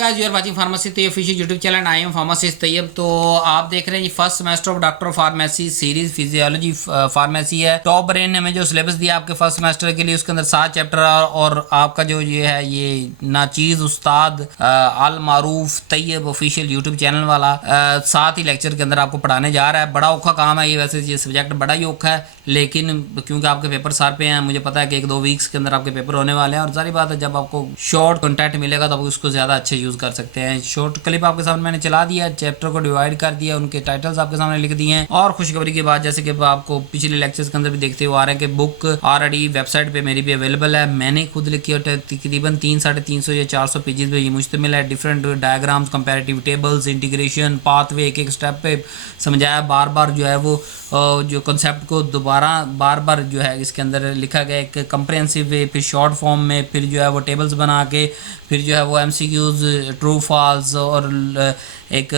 Guys, you are watching pharmacy Tayyab official YouTube channel. I am pharmacist Tayyab. तो आप देख रहे हैं ये first semester of doctor of pharmacy series physiology pharmacy है। टॉप ब्रेन ने हमें जो सिलेबस दिया आपके फर्स्ट सेमेस्टर के लिए, उसके अंदर 7 चैप्टर और आपका जो ये है ये नाचीज उस्ताद अल मारूफ तैयब ऑफिशियल यूट्यूब चैनल वाला 7 ही लेक्चर के अंदर आपको पढ़ाने जा रहा है। बड़ा औखा काम है ये, वैसे ये सब्जेक्ट बड़ा ही औखा है, लेकिन क्योंकि आपके पेपर सर पे हैं, मुझे पता है कि 1-2 वीक्स के अंदर आपके पेपर होने वाले हैं। और सारी बात है, जब आपको शॉर्ट कंटेंट मिलेगा तो आप उसको ज़्यादा अच्छे यूज़ कर सकते हैं। शॉर्ट क्लिप आपके सामने मैंने चला दिया, चैप्टर को डिवाइड कर दिया, उनके टाइटल्स आपके सामने लिख दिए हैं। और खुशखबरी की बात, जैसे कि आपको पिछले लेक्चर्स के अंदर भी देखते हुए आ रहे हैं कि बुक ऑलरेडी वेबसाइट पे मेरी भी अवेलेबल है। मैंने खुद लिखी है, तकरीबन 300-350 या 400 पेजेस पे ये मुश्तमिल है। Different diagrams, comparative tables, integration, pathway, एक स्टेप पे समझाया। बार बार जो है वो जो कॉन्सेप्ट को दोबारा बार बार जो है इसके अंदर लिखा गया एक कंप्रिहेंसिव वे, फिर शॉर्ट फॉर्म में, फिर जो है वो टेबल्स बना के, फिर जो है वो एमसीक्यूज, ट्रू फॉल्स और एक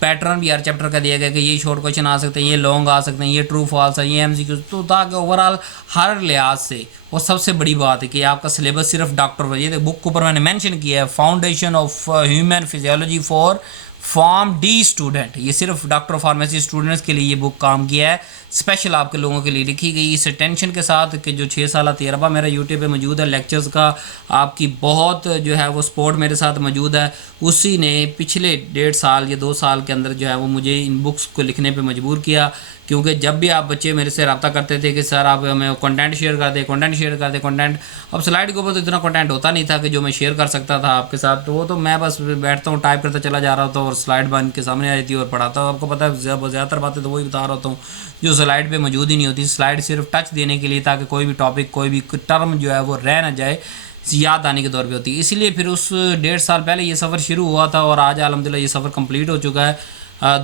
पैटर्न भी हर चैप्टर का दिया गया कि ये शॉर्ट क्वेश्चन आ सकते हैं, ये लॉन्ग आ सकते हैं, ये ट्रू फॉल्स है, ये एमसीक्यूज। तो ताकि ओवरऑल हर लिहाज से वो सबसे बड़ी बात है कि आपका सिलेबस सिर्फ डॉक्टर, ये बुक के ऊपर मैंने मेंशन किया है, foundation of human physiology for form dear student. ये सिर्फ डॉक्टर ऑफ फार्मेसी स्टूडेंट्स के लिए ये बुक काम किया है, स्पेशल आपके लोगों के लिए लिखी गई, इस टेंशन के साथ कि जो 6 साल तजर्बा मेरा यूट्यूब पे मौजूद है लेक्चर्स का, आपकी बहुत जो है वो सपोर्ट मेरे साथ मौजूद है। उसी ने पिछले 1.5 साल या 2 साल के अंदर जो है वो मुझे इन बुक्स को लिखने पे मजबूर किया। क्योंकि जब भी आप बच्चे मेरे से रब्ता करते थे कि सर आप हमें कंटेंट शेयर कर दे, कंटेंट शेयर कर दे, कंटेंट, अब स्लाइड के ऊपर तो इतना कंटेंट होता नहीं था कि जो मैं शेयर कर सकता था आपके साथ। तो वो तो मैं बस बैठता हूँ, टाइप करता चला जा रहा था और स्लाइड बन के सामने आ जाती है और पढ़ाता हूँ। आपको पता है ज़्यादातर बातें तो वही बता रहा हूँ जो स्लाइड पे मौजूद ही नहीं होती। स्लाइड सिर्फ टच देने के लिए, ताकि कोई भी टॉपिक, कोई भी टर्म जो है वो रह ना जाए, याद आने के दौर पे होती है। इसलिए फिर उस 1.5 साल पहले ये सफ़र शुरू हुआ था और आज अल्हम्दुलिल्लाह ये सफ़र कंप्लीट हो चुका है।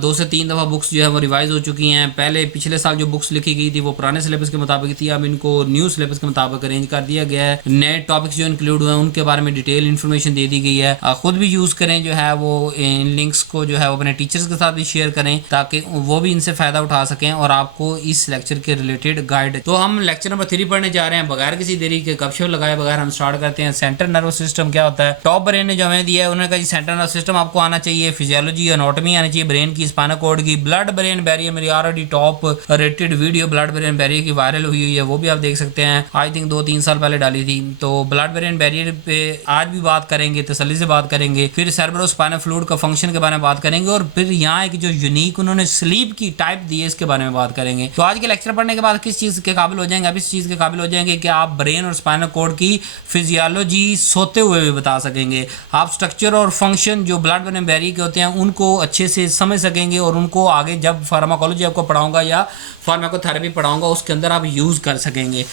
2 से 3 दफ़ा बुक्स जो है वो रिवाइज़ हो चुकी हैं। पहले पिछले साल जो बुक्स लिखी गई थी वो पुराने सिलेबस के मुताबिक थी, अब इनको न्यू सिलेबस के मुताबिक अरेंज कर दिया गया है। नए टॉपिक्स जो इंक्लूड हुए हैं उनके बारे में डिटेल इन्फॉर्मेशन दे दी गई है। ख़ुद भी यूज़ करें जो है वो इन लिंक्स को जो है वो अपने टीचर्स के साथ भी शेयर करें, ताकि वो भी इनसे फ़ायदा उठा सकें और आपको इस लेक्चर के रिलेटेड गाइड। तो हम लेक्चर नंबर 3 पढ़ने जा रहे हैं। बगैर किसी देरी के गपशप लगाए बगैर हम स्टार्ट करते हैं। सेंट्रल नर्वस सिस्टम क्या होता है? टॉप ब्रेन ने जो हमें दिया है, उन्होंने कहा जी सेंट्रल नर्वस सिस्टम आपको आना चाहिए, फिजियोलॉजी, एनाटॉमी आनी चाहिए ब्रेन की, स्पाइनल कॉर्ड की, ब्लड ब्रेन बैरियर मेरी already top rated video blood brain barrier की वायरल हुई है, वो भी आप देख सकते हैं। आई थिंक 2-3 साल पहले डाली थी। तो ब्लड ब्रेन बैरियर पे आज भी बात करेंगे, तसल्ली से बात करेंगे। फिर सेरेब्रो स्पाइनल फ्लूइड का फंक्शन के बारे में बात करेंगे और फिर यहाँ एक जो यूनिक उन्होंने स्लीप की टाइप दी है इसके बारे में बात करेंगे। तो आज के लेक्चर पढ़ने के बाद किस चीज़ के काबिल हो जाएंगे? आप इस चीज़ के काबिल हो जाएंगे कि आप ब्रेन और स्पाइनल कॉर्ड की फिजियोलॉजी सोते हुए भी बता सकेंगे। आप स्ट्रक्चर और फंक्शन जो ब्लड ब्रेन बैरियर के होते हैं उनको अच्छे से समझ सकेंगे और उनको आगे जब फार्माकोलॉजी आपको पढ़ाऊंगा या फार्माकोथेरेपी पढ़ाऊंगा उसके अंदर आप यूज़ कर सकेंगे।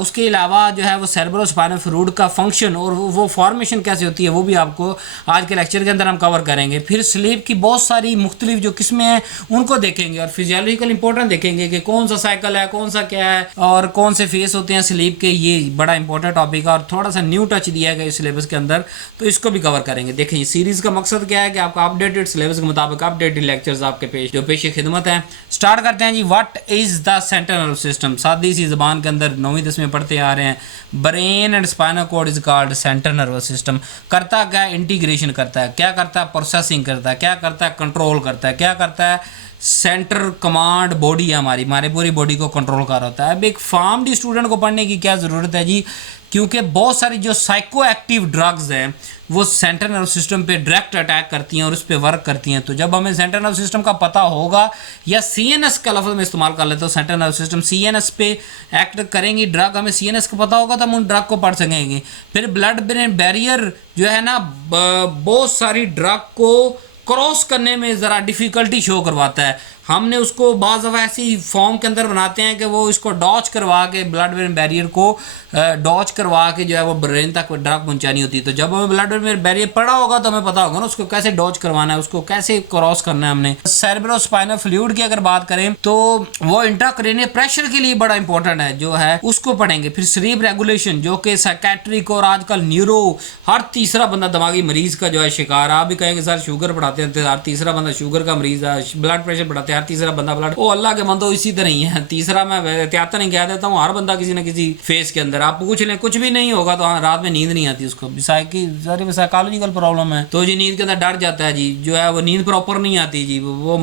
उसके अलावा जो है वो सेरेब्रो स्पाइनल फ्लूइड का फंक्शन और वो फॉर्मेशन कैसे होती है वो भी आपको आज के लेक्चर के अंदर हम कवर करेंगे। फिर स्लीप की बहुत सारी मुख्तलिफ जो किस्में हैं उनको देखेंगे और फिजियोलॉजिकल इंपॉर्टेंट देखेंगे कि कौन सा साइकिल है, कौन सा क्या है और कौन से फेस होते हैं स्लीप के। ये बड़ा इंपॉर्टेंट टॉपिक है और थोड़ा सा न्यू टच दिया गया इस सिलेबस के अंदर, तो इसको भी कवर करेंगे। देखिए सीरीज़ का मकसद क्या है कि आपका अपडेटेड सिलेबस के मुताबिक अपडेटेड लेक्चर्स आपके पेश खिदमत है। स्टार्ट करते हैं जी। What is the central nervous system? सादी सी ज़बान के अंदर 9वीं 10वीं में पढ़ते आ रहे हैं। Brain and spinal cord is called central nervous system. करता क्या? इंटीग्रेशन करता है। क्या करता है? प्रोसेसिंग करता है। क्या करता है? कंट्रोल करता है। क्या करता है? सेंटर कमांड बॉडी है हमारी पूरी बॉडी को कंट्रोल कर होता है। अब एक फार्म डी स्टूडेंट को पढ़ने की क्या ज़रूरत है जी? क्योंकि बहुत सारी जो साइको एक्टिव ड्रग्स हैं वो सेंट्रल नर्वस सिस्टम पे डायरेक्ट अटैक करती हैं और उस पर वर्क करती हैं। तो जब हमें सेंट्रल नर्वस सिस्टम का पता होगा, या सीएनएस का लफ्ज़ में इस्तेमाल कर लेते हो, सेंट्रल नर्वस सिस्टम सीएनएस पे एक्ट करेंगी ड्रग, हमें सीएनएस का पता होगा तो हम उन ड्रग को पढ़ सकेंगे। फिर ब्लड ब्रेन बैरियर जो है ना बहुत सारी ड्रग को क्रॉस करने में ज़रा डिफ़िकल्टी शो करवाता है। हमने उसको बाज़ दफ़ा ऐसी फॉर्म के अंदर बनाते हैं कि वो इसको डॉच करवा के ब्लड ब्रेन बैरियर को डॉच करवा के जो है वो ब्रेन तक ड्रग पहुंचानी होती है। तो जब हमें ब्लड ब्रेन बैरियर पड़ा होगा तो हमें पता होगा ना उसको कैसे डॉच करवाना है, उसको कैसे क्रॉस करना है हमने। सेरेब्रो स्पाइनल फ्लूइड की अगर बात करें तो वो इंट्राक्रैनियल प्रेशर के लिए बड़ा इंपॉर्टेंट है, जो है उसको पढ़ेंगे। फिर स्लीप रेगुलेशन जो कि साइकेट्रिक और आजकल न्यूरो, हर तीसरा बंदा दिमागी मरीज का जो है शिकार। आप भी कहेंगे सर शुगर पढ़ाते हैं, हर तीसरा बंदा शुगर का मरीज है। ब्लड प्रेशर पढ़ाते हैं, यार तीसरा बंदा ब्लड, ओ अल्लाह के बंदो इसी तरह ही है। तीसरा मैं एहतियातन ही कह देता हूँ, हर बंदा किसी न किसी फेस के अंदर, आप पूछ लें कुछ भी नहीं होगा तो हाँ रात में नींद नहीं आती उसको, सारी साइकोलॉजिकल प्रॉब्लम है, तो जी नींद के अंदर डर जाता है जी, जो है वो नींद प्रॉपर नहीं आती जी, वो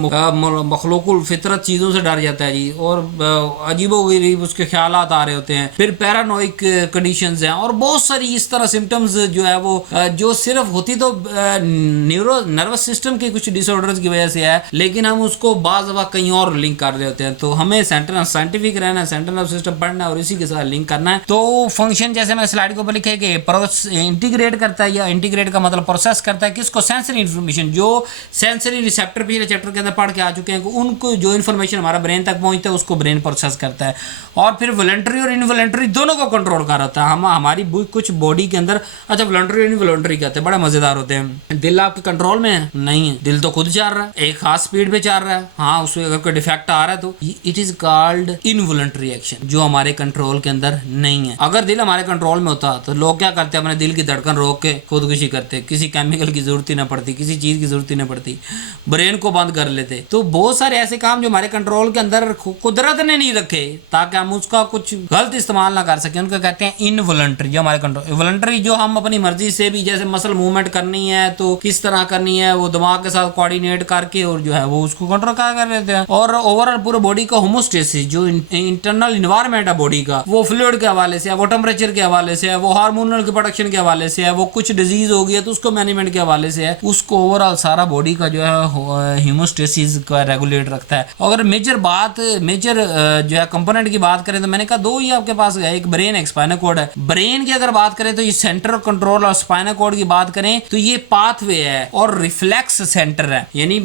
मखलूकुल फितरत चीज़ों से डर जाता है जी, और अजीबोगरीब उसके ख्यालात आ रहे होते हैं, फिर पैरानोइक कंडीशंस हैं और बहुत सारी इस तरह सिम्टम्स जो है वो जो सिर्फ होती तो नर्वस सिस्टम के कुछ डिसऑर्डर्स की वजह से है, लेकिन हम उसको बाज़ दफ़ा कहीं और लिंक कर रहे होते हैं। तो हमें सेंट्रल साइंटिफिक रहना है, सेंट्रल नर्वस सिस्टम पढ़ना है और इसी के साथ लिंक करना है। तो फंक्शन जैसे मैं स्लाइड के ऊपर लिखे कि इंटीग्रेट करता है, या इंटीग्रेट का मतलब प्रोसेस करता है किसको, सेंसरी इन्फॉर्मेशन, जो सेंसरी रिसेप्टर पिछले चैप्टर के अंदर पढ़ के आ चुके हैं, उनको जो इन्फॉर्मेशन हमारा ब्रेन तक पहुंचता है उसको ब्रेन प्रोसेस करता है, और फिर वॉलंटरी और इनवॉलंटरी दोनों को कंट्रोल कर रहा है। हम हमारी कुछ बॉडी के अंदर, अच्छा वॉलंटरी और इनवॉलंटरी कहते हैं, बड़े मजेदार होते हैं। दिल आपके कंट्रोल में है? नहीं है, दिल तो खुद चल रहा है, एक खास स्पीड पे चल रहा है, हाँ उसमें अगर कोई डिफेक्ट आ रहा है तो it is called involuntary action, जो हमारे कंट्रोल के अंदर नहीं है। अगर दिल हमारे कंट्रोल में होता तो लोग क्या करते हैं, अपने दिल की धड़कन रोक के खुदकुशी करते, किसी केमिकल की जरूरत ही ना पड़ती, किसी चीज की जरूरत ही ना पड़ती, ब्रेन को बंद कर लेते। तो बहुत सारे ऐसे काम जो हमारे कंट्रोल के अंदर कुदरत ने नहीं रखे ताकि हम उसका कुछ गलत इस्तेमाल ना कर सके, उनको कहते हैं इनवॉलंटरी। जो हमारे कंट्रोल, वॉलंटरी जो हम अपनी मर्जी से भी, जैसे मसल मूवमेंट करनी है तो किस तरह करनी है, वो दिमाग के साथ कोऑर्डिनेट करके और जो है वो उसको कंट्रोल कर लेते हैं। और ओवरऑल पूरे बॉडी का होमोस्टेसिस, जो इंटरनल इन्वायरमेंट है बॉडी का, वो फ्लूइड के हवाले से है, वो टेम्परेचर के हवाले से है, वो हार्मोनल के प्रोडक्शन के हवाले से है, वो कुछ डिजीज हो गई है तो उसको मैनेजमेंट के हवाले से है, उसको ओवरऑल सारा बॉडी का जो है होमोस्टेसिस का रेगुलेट रखता है। अगर मेजर जो है कंपोनेंट की बात करें तो मैंने कहा दो ही आपके पास है, एक ब्रेन एक स्पाइनल कॉर्ड है। ब्रेन की अगर बात करें तो ये सेंट्रल कंट्रोल, और स्पाइनल कॉर्ड की बात करें तो ये पाथवे है और रिफ्लेक्स सेंटर है। यानी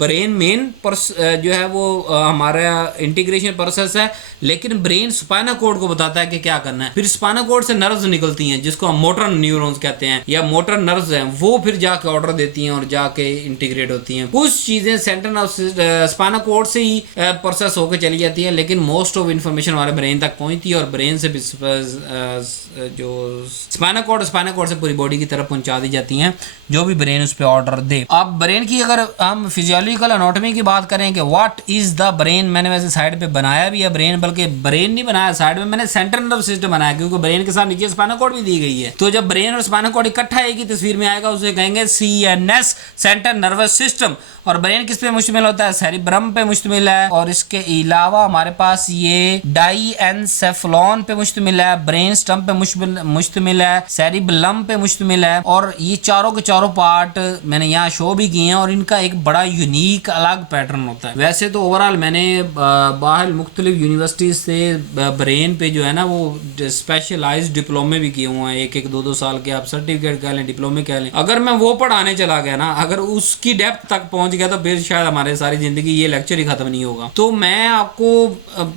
ब्रेन मेन जो है वो हमारा इंटीग्रेशन प्रोसेस है, लेकिन ब्रेन स्पाइनल कॉर्ड को बताता है कि क्या करना है। फिर स्पाइनल कॉर्ड से नर्व्स निकलती हैं जिसको हम मोटर न्यूरॉन्स कहते हैं, या मोटर नर्व्स हैं, वो फिर जाके ऑर्डर देती हैं और जाके इंटीग्रेट होती हैं। कुछ चीजें सेंट्रल स्पाइनल कॉर्ड से ही प्रोसेस होकर चली जाती है, लेकिन मोस्ट ऑफ इंफॉर्मेशन हमारे ब्रेन तक पहुंचती है और ब्रेन से जो स्पाइनल कॉर्ड से पूरी बॉडी की तरफ पहुंचा दी जाती हैं, जो भी ब्रेन उस पर ऑर्डर दे। अब ब्रेन की अगर हम फिजियोलॉजिकल एनाटॉमी की बात करें कि व्हाट इज द ब्रेन, मैंने वैसे साइड पे बनाया भी है ब्रेन, बल्कि ब्रेन नहीं बनाया साइड में, मैंने सेंट्रल नर्वस सिस्टम बनाया, क्योंकि ब्रेन के साथ नीचे स्पाइनल कॉर्ड भी दी गई है। तो जब ब्रेन और स्पाइनल कॉर्ड इकट्ठा एक ही तस्वीर में आएगा उसे कहेंगे CNS, सेंट्रल नर्वस सिस्टम। और ब्रेन किस पे मुश्तमिल होता है, सेरिब्रम पे मुश्तमिल है, और इसके अलावा हमारे पास ये डाईएनसेफेलॉन पे मुश्तमिल है, ब्रेन स्टम पे मुश्तमिल है, सेरिबलम पे मुश्तमिल है, और ये चारों के चारों पार्ट मैंने यहाँ शो भी किए हैं और इनका एक बड़ा यूनिक अलग पैटर्न होता है। वैसे तो ओवरऑल मैंने बाहर मुख्तलिफ यूनिवर्सिटीज से ब्रेन पे जो है ना वो स्पेशलाइज्ड डिप्लोमे भी किए हुए हैं, एक 2 साल के, आप सर्टिफिकेट कह लें, डिप्लोमे कह लें। अगर मैं वो पढ़ाने चला गया ना, अगर उसकी डेप्थ तक पहुंच गया तो फिर शायद हमारे सारी जिंदगी ये लेक्चर ही खत्म नहीं होगा। तो मैं आपको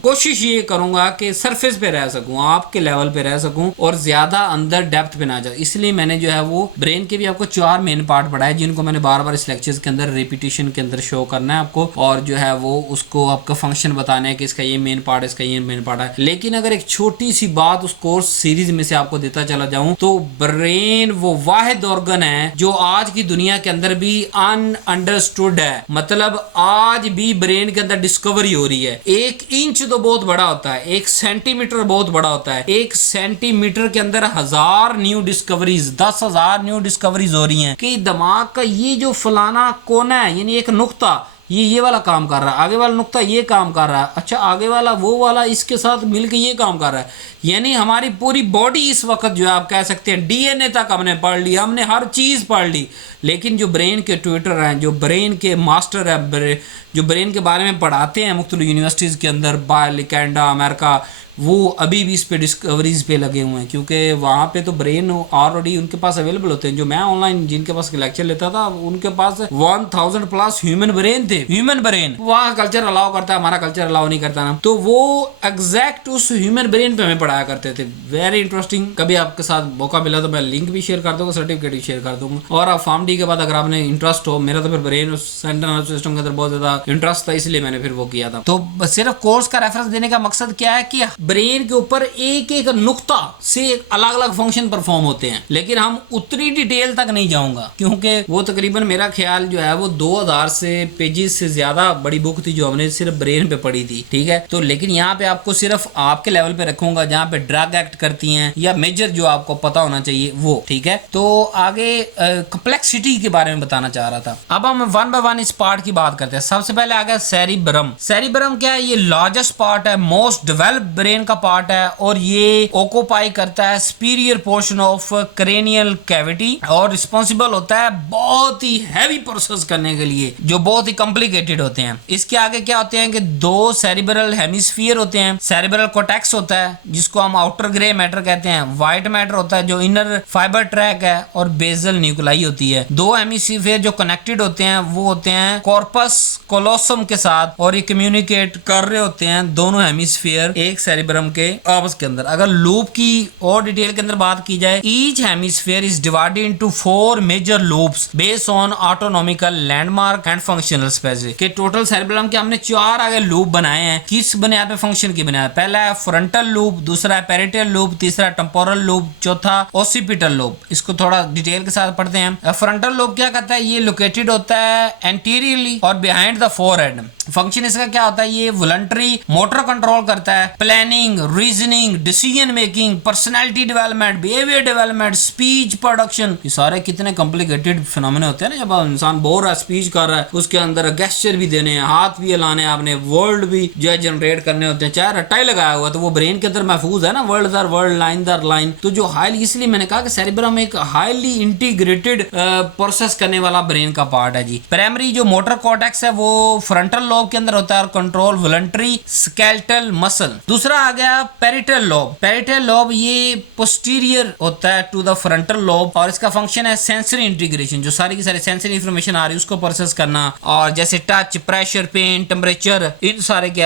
कोशिश ये करूंगा कि सरफेस पे रह सकूं, आपके लेवल पे रह सकूं और ज्यादा अंदर डेप्थ पे ना जाऊं, इसलिए मैंने जो है वो ब्रेन के भी आपको 4 मेन पार्ट पढ़ाए, जिनको मैंने बार-बार इस लेक्चर्स के अंदर रिपीटिशन के अंदर शो करना है आपको, और जो है वो उसको आपका फंक्शन बताना है कि इसका ये मेन पार्ट है, इसका ये मेन पार्ट है। लेकिन अगर एक छोटी सी बात उस कोर्स सीरीज में से आपको देता चला जाऊं तो ब्रेन वो वाहिद ऑर्गन है जो आज की दुनिया के अंदर भी अनअंडरस्टूड है। मतलब आज भी ब्रेन के अंदर डिस्कवरी हो रही है। 1 इंच तो बहुत बड़ा होता है, 1 सेंटीमीटर बहुत बड़ा होता है, 1 सेंटीमीटर के अंदर 1000 न्यू डिस्कवरीज, 10,000 न्यू डिस्कवरीज हो रही हैं कि दिमाग का ये जो फलाना कोना है, यानी एक नुक्ता, ये वाला काम कर रहा है, आगे वाला नुक्ता ये काम कर रहा है, अच्छा आगे वाला वो वाला इसके साथ मिलकर ये काम कर रहा है। यानी हमारी पूरी बॉडी इस वक्त जो है आप कह सकते हैं DNA तक हमने पढ़ ली, हमने हर चीज़ पढ़ ली, लेकिन जो ब्रेन के ट्यूटर हैं, जो ब्रेन के मास्टर हैं, जो ब्रेन के बारे में पढ़ाते हैं मुख्तलिफ यूनिवर्सिटीज़ के अंदर, बायल, कनाडा, अमेरिका, वो अभी भी इस पे डिस्कवरीज पे लगे हुए हैं, क्योंकि वहाँ पे तो ब्रेन ऑलरेडी उनके पास अवेलेबल होते हैं। जो मैं ऑनलाइन जिनके पास लेक्चर लेता था उनके पास 1000+ ह्यूमन ब्रेन थे, ह्यूमन ब्रेन। वहाँ कल्चर अलाउ करता है, हमारा कल्चर अलाउ नहीं करता ना, तो वो एग्जैक्ट उस ह्यूमन ब्रेन पे हमें पढ़ाया करते थे। Very interesting. कभी आपके साथ मौका मिला तो मैं लिंक भी शेयर कर दूंगा, सर्टिफिकेट भी शेयर कर दूंगा। और आप फार्म डी के बाद अगर आपने इंटरेस्ट हो, मेरा तो फिर ब्रेन सेंट्रल नर्वस सिस्टम के अंदर बहुत ज्यादा इंटरेस्ट था, इसलिए मैंने फिर वो किया था। तो सिर्फ कोर्स का रेफरेंस देने का मकसद क्या है कि ब्रेन के ऊपर एक एक नुक्ता से अलग अलग फंक्शन परफॉर्म होते हैं, लेकिन हम उतनी डिटेल तक नहीं जाऊंगा क्योंकि वो तकरीबन मेरा ख्याल जो है वो 2000 से पेजेस से ज्यादा बड़ी बुक थी जो हमने सिर्फ ब्रेन पे पढ़ी थी, ठीक है। तो लेकिन यहाँ पे आपको सिर्फ आपके लेवल पे रखूंगा जहाँ पे ड्रग एक्ट करती हैं या मेजर जो आपको पता होना चाहिए वो, ठीक है। तो आगे कम्प्लेक्सिटी के बारे में बताना चाह रहा था। अब हम वन बाय वन इस पार्ट की बात करते हैं। सबसे पहले आ गया सेरिब्रम। सेरिब्रम क्या है? ये लार्जेस्ट पार्ट है, मोस्ट डेवलप्ड ब्रेन का पार्ट है और ये ऑक्यूपाई करता है superior portion of cranial cavity और रिस्पॉन्सिबल होता है बहुत ही हैवी प्रोसेस करने के लिए जो बहुत ही कॉम्प्लिकेटेड होते हैं। इसके आगे क्या होते हैं कि दो सेरिब्रल हेमिस्फीयर होते हैं। सेरिब्रल कोर्टेक्स होता है जिसको हम आउटर ग्रे मैटर कहते हैं, व्हाइट मैटर होता है जो इनर फाइबर ट्रैक है और बेसल न्यूक्लाई होती है। दो हेमिस्फीयर जो कनेक्टेड होते हैं वो होते हैं कॉर्पस कोलोसम के साथ और ये कम्युनिकेट कर रहे होते हैं दोनों हेमिस्फीयर एक सेरिब्रम के आपस के अंदर। अगर लूप की और डिटेल के अंदर बात की जाए, each hemisphere is divided into 4 major lobes based on anatomical landmark and functional specific. के टोटल सेरिब्रम के हमने 4 आगे लूप बनाए हैं। किस बुनियाद पे? फंक्शन की बुनियाद। पहला है फ्रंटल लूप, दूसरा है पेरिटल लूप, तीसरा टेम्पोरल लूप, चौथा ओसिपिटल लूप। इसको थोड़ा डिटेल के साथ पढ़ते हैं। फ्रंटल लूप क्या करता है? ये लोकेटेड होता है एंटीरियरली और बिहाइंड द फोरहेड। फंक्शन इसका क्या होता है? ये वॉलंटरी मोटर कंट्रोल करता है, planning, reasoning, decision making, personality development, behaviour development, speech production. ये सारे कितने कॉम्प्लिकेटेड फिनोमेना होते हैं ना। जब इंसान बोल रहा है, स्पीच कर रहा है, उसके अंदर गेस्चर भी देने हैं, हाथ भी हिलाने हैं, आपने वर्ड भी जो है जनरेट करने होते हैं। चाहे रट्टा ही लगाया हुआ तो वो ब्रेन के अंदर महफूज है ना, वर्ड दर वर्ड, लाइन दर लाइन। तो जो हाईली, इसलिए मैंने कहा कि सेरिब्रम एक हाईली इंटीग्रेटेड प्रोसेस करने वाला ब्रेन का पार्ट है जी। प्राइमरी जो मोटर कॉर्टेक्स है वो फ्रंटल लोब के अंदर होता है और कंट्रोल वॉलंटरी स्केलेटल मसल। दूसरा आ गया पेरिटल लोब। पेरिटल लोब ये पोस्टीरियर होता है टू द फ्रंटल लोब और इसका फंक्शन है सेंसरी इंटीग्रेशन, जो सारी की सारी सेंसरी इंफॉर्मेशन आ रही है उसको प्रोसेस करना, और जैसे टच, प्रेशर, पेन, टेम्परेचर, इन सारे के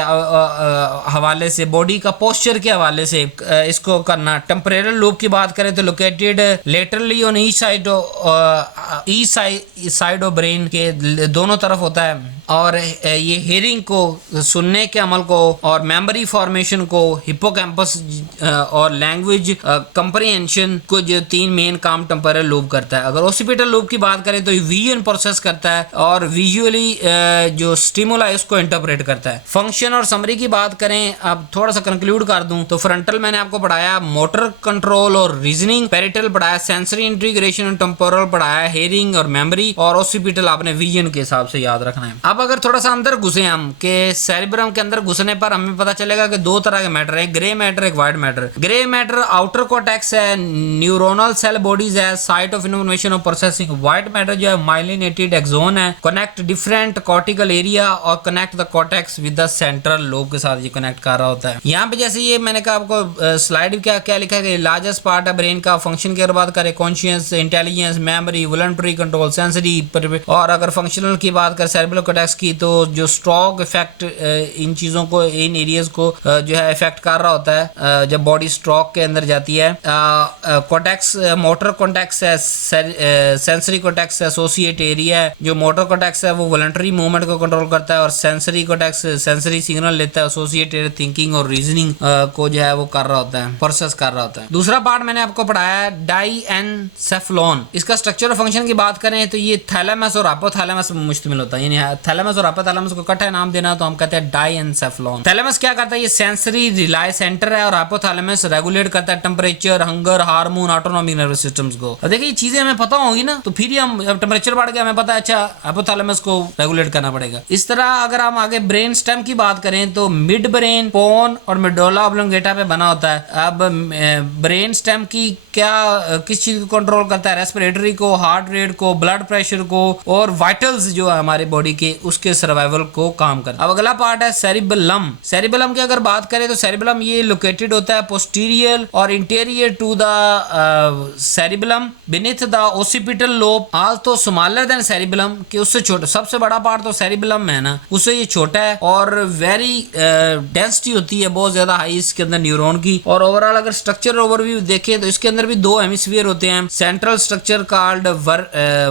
हवाले से, बॉडी का पोस्चर के हवाले से इसको करना। टेम्पोरल लोब की बात करें तो located laterally on each side of brain के दोनों तरफ होता है और ये हियरिंग को, सुनने के अमल को और मेमोरी फॉर्मेशन को, हिप्पोकैम्पस और लैंग्वेज कंप्रीहेंशन को, जो 3 मेन काम टेम्पोरल लोब करता है। अगर ओसिपिटल लोब की बात करें तो विजन प्रोसेस करता है और विजुअली जो स्टिमुला है उसको इंटरप्रेट करता है। फंक्शन और समरी की बात करें, अब थोड़ा सा कंक्लूड कर दूं तो फ्रंटल मैंने आपको पढ़ाया मोटर कंट्रोल और रीजनिंग, पेरिटल पढ़ाया सेंसरी इंटीग्रेशन, टेम्पोरल पढ़ाया हियरिंग और मेमोरी, और ओसिपिटल आपने विजन के हिसाब से याद रखना है। अब अगर थोड़ा सा अंदर घुसे हम के सेरिब्रम के अंदर घुसने पर हमें पता चलेगा कि 2 तरह के मैटर है, ग्रे मैटर, एक white matter. Grey matter outer cortex है, न्यूरोनल सेल बॉडीज है, site of information of processing. White matter जो है माइलिनेटेड एक्सोन है, कनेक्ट डिफरेंट कॉर्टिकल एरिया और connect the cortex with the central lobe के साथ ये कनेक्ट कर रहा होता है। यहाँ पे जैसे ये मैंने कहा आपको स्लाइड क्या क्या लिखा है, लार्जेस्ट पार्ट है ब्रेन का। फंक्शन की बात करें, conscious, intelligence, memory, voluntary control, sensory, और अगर फंक्शनल की बात करें सेरिब्रल कॉर्टेक्स की, तो जो स्ट्रोक इफेक्ट इन चीजों को, इन एरियाज को जो है इफेक्ट कर रहा होता है जब बॉडी स्ट्रोक के अंदर जाती है। कॉर्टेक्स मोटर कॉर्टेक्स है, सेंसरी कॉर्टेक्स एसोसिएट एरिया है। जो मोटर कॉर्टेक्स है वो वॉलंटरी मूवमेंट को कंट्रोल करता है और सेंसरी कॉर्टेक्स सेंसरी सिग्नल लेता है, एसोसिएटेड थिंकिंग और रीजनिंग को जो है वो कर रहा होता है, प्रोसेस कर रहा होता है। दूसरा पार्ट मैंने आपको पढ़ाया है डाइएनसेफेलॉन। इसका स्ट्रक्चर और फंक्शन की बात करें तो ये थैलेमस और हाइपोथैलेमस पर मुश्तमिल होता है, यानी थैलेमस और हाइपोथैलेमस को इकट्ठा नाम देना तो हम कहते हैं डाइएनसेफेलॉन। थैलेमस क्या करता है? ये सेंसरी रिलाई सेंटर है और हाइपोथैलेमस रेगुलेट करता है temperature, hunger, hormone, autonomic nervous systems को। अब देखिए ये चीजें हमें पता होगी ना, तो फिर ही हम, जब टेम्परेचर बढ़ गया हमें पता है अच्छा हाइपोथैलेमस को रेगुलेट करना पड़ेगा। इस तरह अगर हम आगे ब्रेन स्टेम की बात करें तो मिड ब्रेन, पोन और मेडुला ऑब्लोंगेटा पे बना होता है। अब ब्रेन स्टेम की क्या, किस चीज को कंट्रोल करता है? रेस्पिरेटरी को, हार्ट रेट को, ब्लड प्रेशर को और वाइटल्स जो है हमारे बॉडी के, उसके सर्वाइवल को काम करता है। अब अगला पार्ट है सेरिबेलम। सेरिबेलम की अगर बात करें तो सेरिबेलम ये लोकेटेड होता है पोस्टीरियर और interior to the cerebellum beneath the occipital lobe, also smaller than cerebellum, कि उससे छोटा। सबसे बड़ा पार्ट तो सेरिबेलम है ना, उससे ये छोटा है और वेरी डेंसिटी होती है बहुत ज्यादा हाई इसके अंदर न्यूरॉन की। और ओवरऑल अगर स्ट्रक्चर ओवरव्यू देखें तो इसके अंदर भी 2 हेमिस्फीयर होते हैं, सेंट्रल स्ट्रक्चर कॉल्ड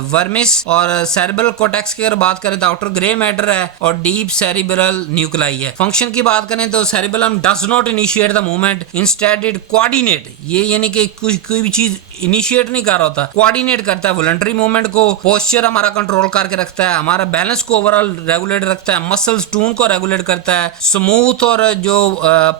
वर्मिस, और सेरिब्रल कॉर्टेक्स की अगर बात करें तो आउटर ग्रे मैटर है और डीप सेरिब्रल न्यूक्लाई है। फंक्शन की बात करें तो cerebellum does not initiate the movement, instead it coordinate, ये यानी कि कोई भी चीज इनिशिएट नहीं कर रहा होता, कोऑर्डिनेट करता है वॉलंटरी मूवमेंट को। पोस्चर हमारा कंट्रोल करके रखता है, हमारा बैलेंस को ओवरऑल रेगुलेट रखता है, मसल्स टून को रेगुलेट करता है, स्मूथ और जो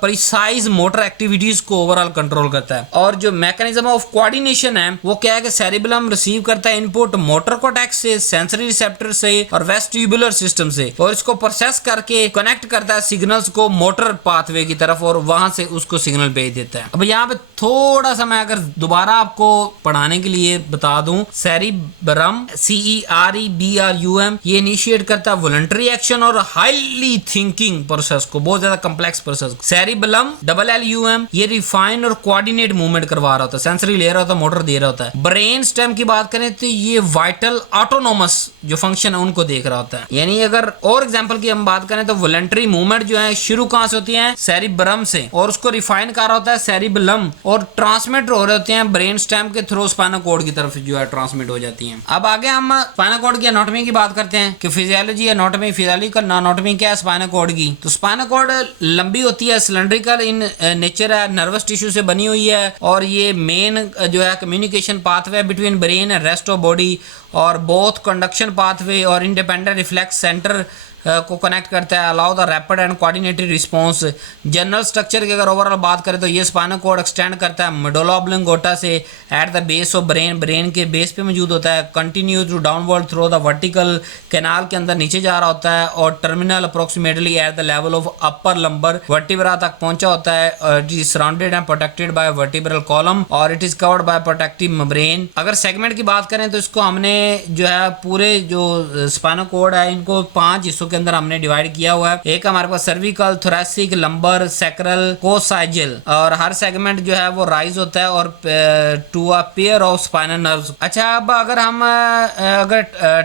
प्रिसाइज मोटर एक्टिविटीज को ओवरऑल कंट्रोल करता है। और जो मैकेनिज्म ऑफ कोऑर्डिनेशन है वो क्या है कि सेरिबेलम रिसीव करता है इनपुट मोटर कॉर्टेक्स से, सेंसरी रिसेप्टर से और वेस्टिबुलर सिस्टम से, और इसको प्रोसेस करके कनेक्ट करता है सिग्नल्स को मोटर पाथवे की तरफ और वहां से उसको सिग्नल भेज देता है। अब यहाँ पे थोड़ा सा मैं अगर दोबारा आपको पढ़ाने के लिए बता दूं, सेरिब्रम CEREBRUM ये इनिशिएट करता है वॉलंटरी एक्शन और हाईली थिंकिंग प्रोसेस को, बहुत ज्यादा कॉम्प्लेक्स प्रोसेस। सेरिबेलम LLUM ये रिफाइन और कोऑर्डिनेट मूवमेंट करवा रहा होता है, सेंसरी ले रहा होता है, मोटर दे रहा होता है। ब्रेन स्टेम की बात करें तो ये वाइटल ऑटोनोमस जो फंक्शन है उनको देख रहा होता है। यानी अगर और एग्जांपल की हम बात करें तो वॉलंटरी मूवमेंट जो है शुरू कहां से होती है, सेरिब्रम से, और उसको रिफाइन कर रहा होता है सेरिबेलम, और ट्रांसमिट हो रहे होते हैं ब्रेन स्टेम के थ्रू स्पाइनल कॉर्ड की तरफ जो है ट्रांसमिट हो जाती हैं। अब आगे हम स्पाइनल कॉर्ड की एनाटॉमी की बात करते हैं कि फिजियोलॉजी एनाटॉमी, फिजियोलॉजी का एनाटॉमी क्या है स्पाइनल कॉर्ड की। तो स्पाइनल कॉर्ड लंबी होती है, सिलेंड्रिकल इन नेचर है, नर्वस टिश्यू से बनी हुई है, और ये मेन जो है communication pathway between brain and rest of body, और बोथ कंडक्शन पाथवे और इंडिपेंडेंट रिफ्लेक्स सेंटर को कनेक्ट करता है, allow the rapid and coordinated response. General structure की अगर ओवरऑल बात करें तो ये स्पाइनल कॉर्ड एक्सटेंड करता है मेडुला ऑब्लिंगोटा से at the base of brain, brain के बेस पे मौजूद होता है, continue to downward through the vertical canal के अंदर नीचे जा रहा होता है, और terminal approximately at the level of upper lumbar vertebra तक पहुंचा होता है। It is surrounded and protected by vertebral column और it is covered by protective membrane. अगर सेगमेंट की बात करें तो इसको हमने जो है पूरे जो स्पाइनल कॉर्ड है इनको 5 हिस्सों के अंदर हमने डिवाइड किया हुआ है। एक हमारे पास सर्विकल, थोरैसिक, लंबर, सैक्रल, कोसाइजल, और हर सेगमेंट जो है वो राइज होता है और to a pair of spinal nerves. अच्छा, अब अगर हम अगर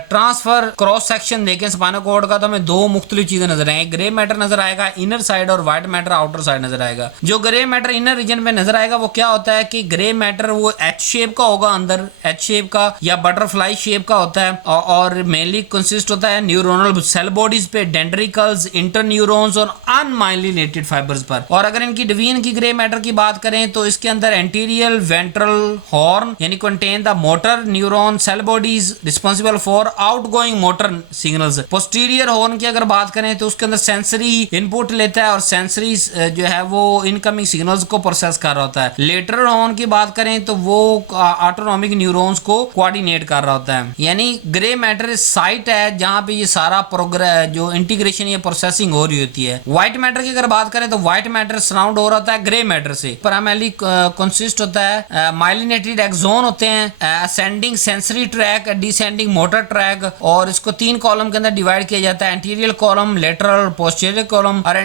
ट्रांसफर क्रॉस सेक्शन देखें स्पाइनल कॉर्ड का तो हमें दो मुख्तलिफ चीजें नजर आएंगी। ग्रे मैटर नजर आएगा इनर साइड और व्हाइट मैटर आउटर साइड नजर आएगा। जो ग्रे मैटर इनर रीजन में नजर आएगा वो क्या होता है कि ग्रे मैटर वो एच शेप का होगा, अंदर एच शेप का या बटरफ्लाई शेप का होता है, और मेनली कंसिस्ट होता है न्यूरोनल सेल बॉडीज पे, डेंड्रिकल्स, इंटरन्यूरॉन्स और अनमाइलिनेटेड फाइबर्स पर। और अगर इनकी डिवीजन की ग्रे मैटर की बात करें तो इसके अंदर एंटीरियर वेंट्रल हॉर्न यानी contain the motor neuron cell bodies responsible for outgoing motor signals. Posterior horn की अगर बात करें तो उसके अंदर सेंसरी इनपुट लेता है और सेंसरी जो है वो इनकमिंग सिग्नल्स को प्रोसेस कर रहा होता है। लेटरल हॉर्न की बात करें तो वो ऑटोनॉमिक न्यूरॉन्स को कोऑर्डिनेट कर रहा होता है। यानी ग्रे मैटर साइट है जहां पे ये सारा प्रोग्रेस जो इंटीग्रेशन या प्रोसेसिंग हो रही होती है। व्हाइट मैटर की अगर बात करें तो व्हाइट मैटर सराउंड हो रहा होता है ग्रे मैटर से, प्राइमरली कंसिस्ट होता है माइलिनेटेड एक्सोन होते हैं, ascending sensory track, descending motor track, और इसको 3 कॉलम के अंदर डिवाइड किया जाता है, anterior column, lateral, posterior column. और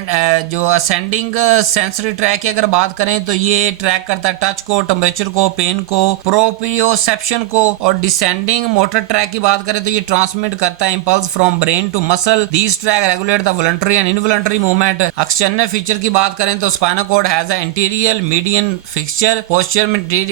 जो असेंडिंग सेंसरी ट्रैक की अगर बात करें तो ये ट्रैक करता है टच को, टेम्परेचर को, पेन को, प्रोप्रियोसेप्शन को। और डिसेंडिंग मोटर ट्रैक की बात करें तो ये ट्रांसमिट करता है impulse from brain to muscle. These track regulate the voluntary and involuntary movement. External feature की बात करें तो spinal cord has a anterior median fixture, posterior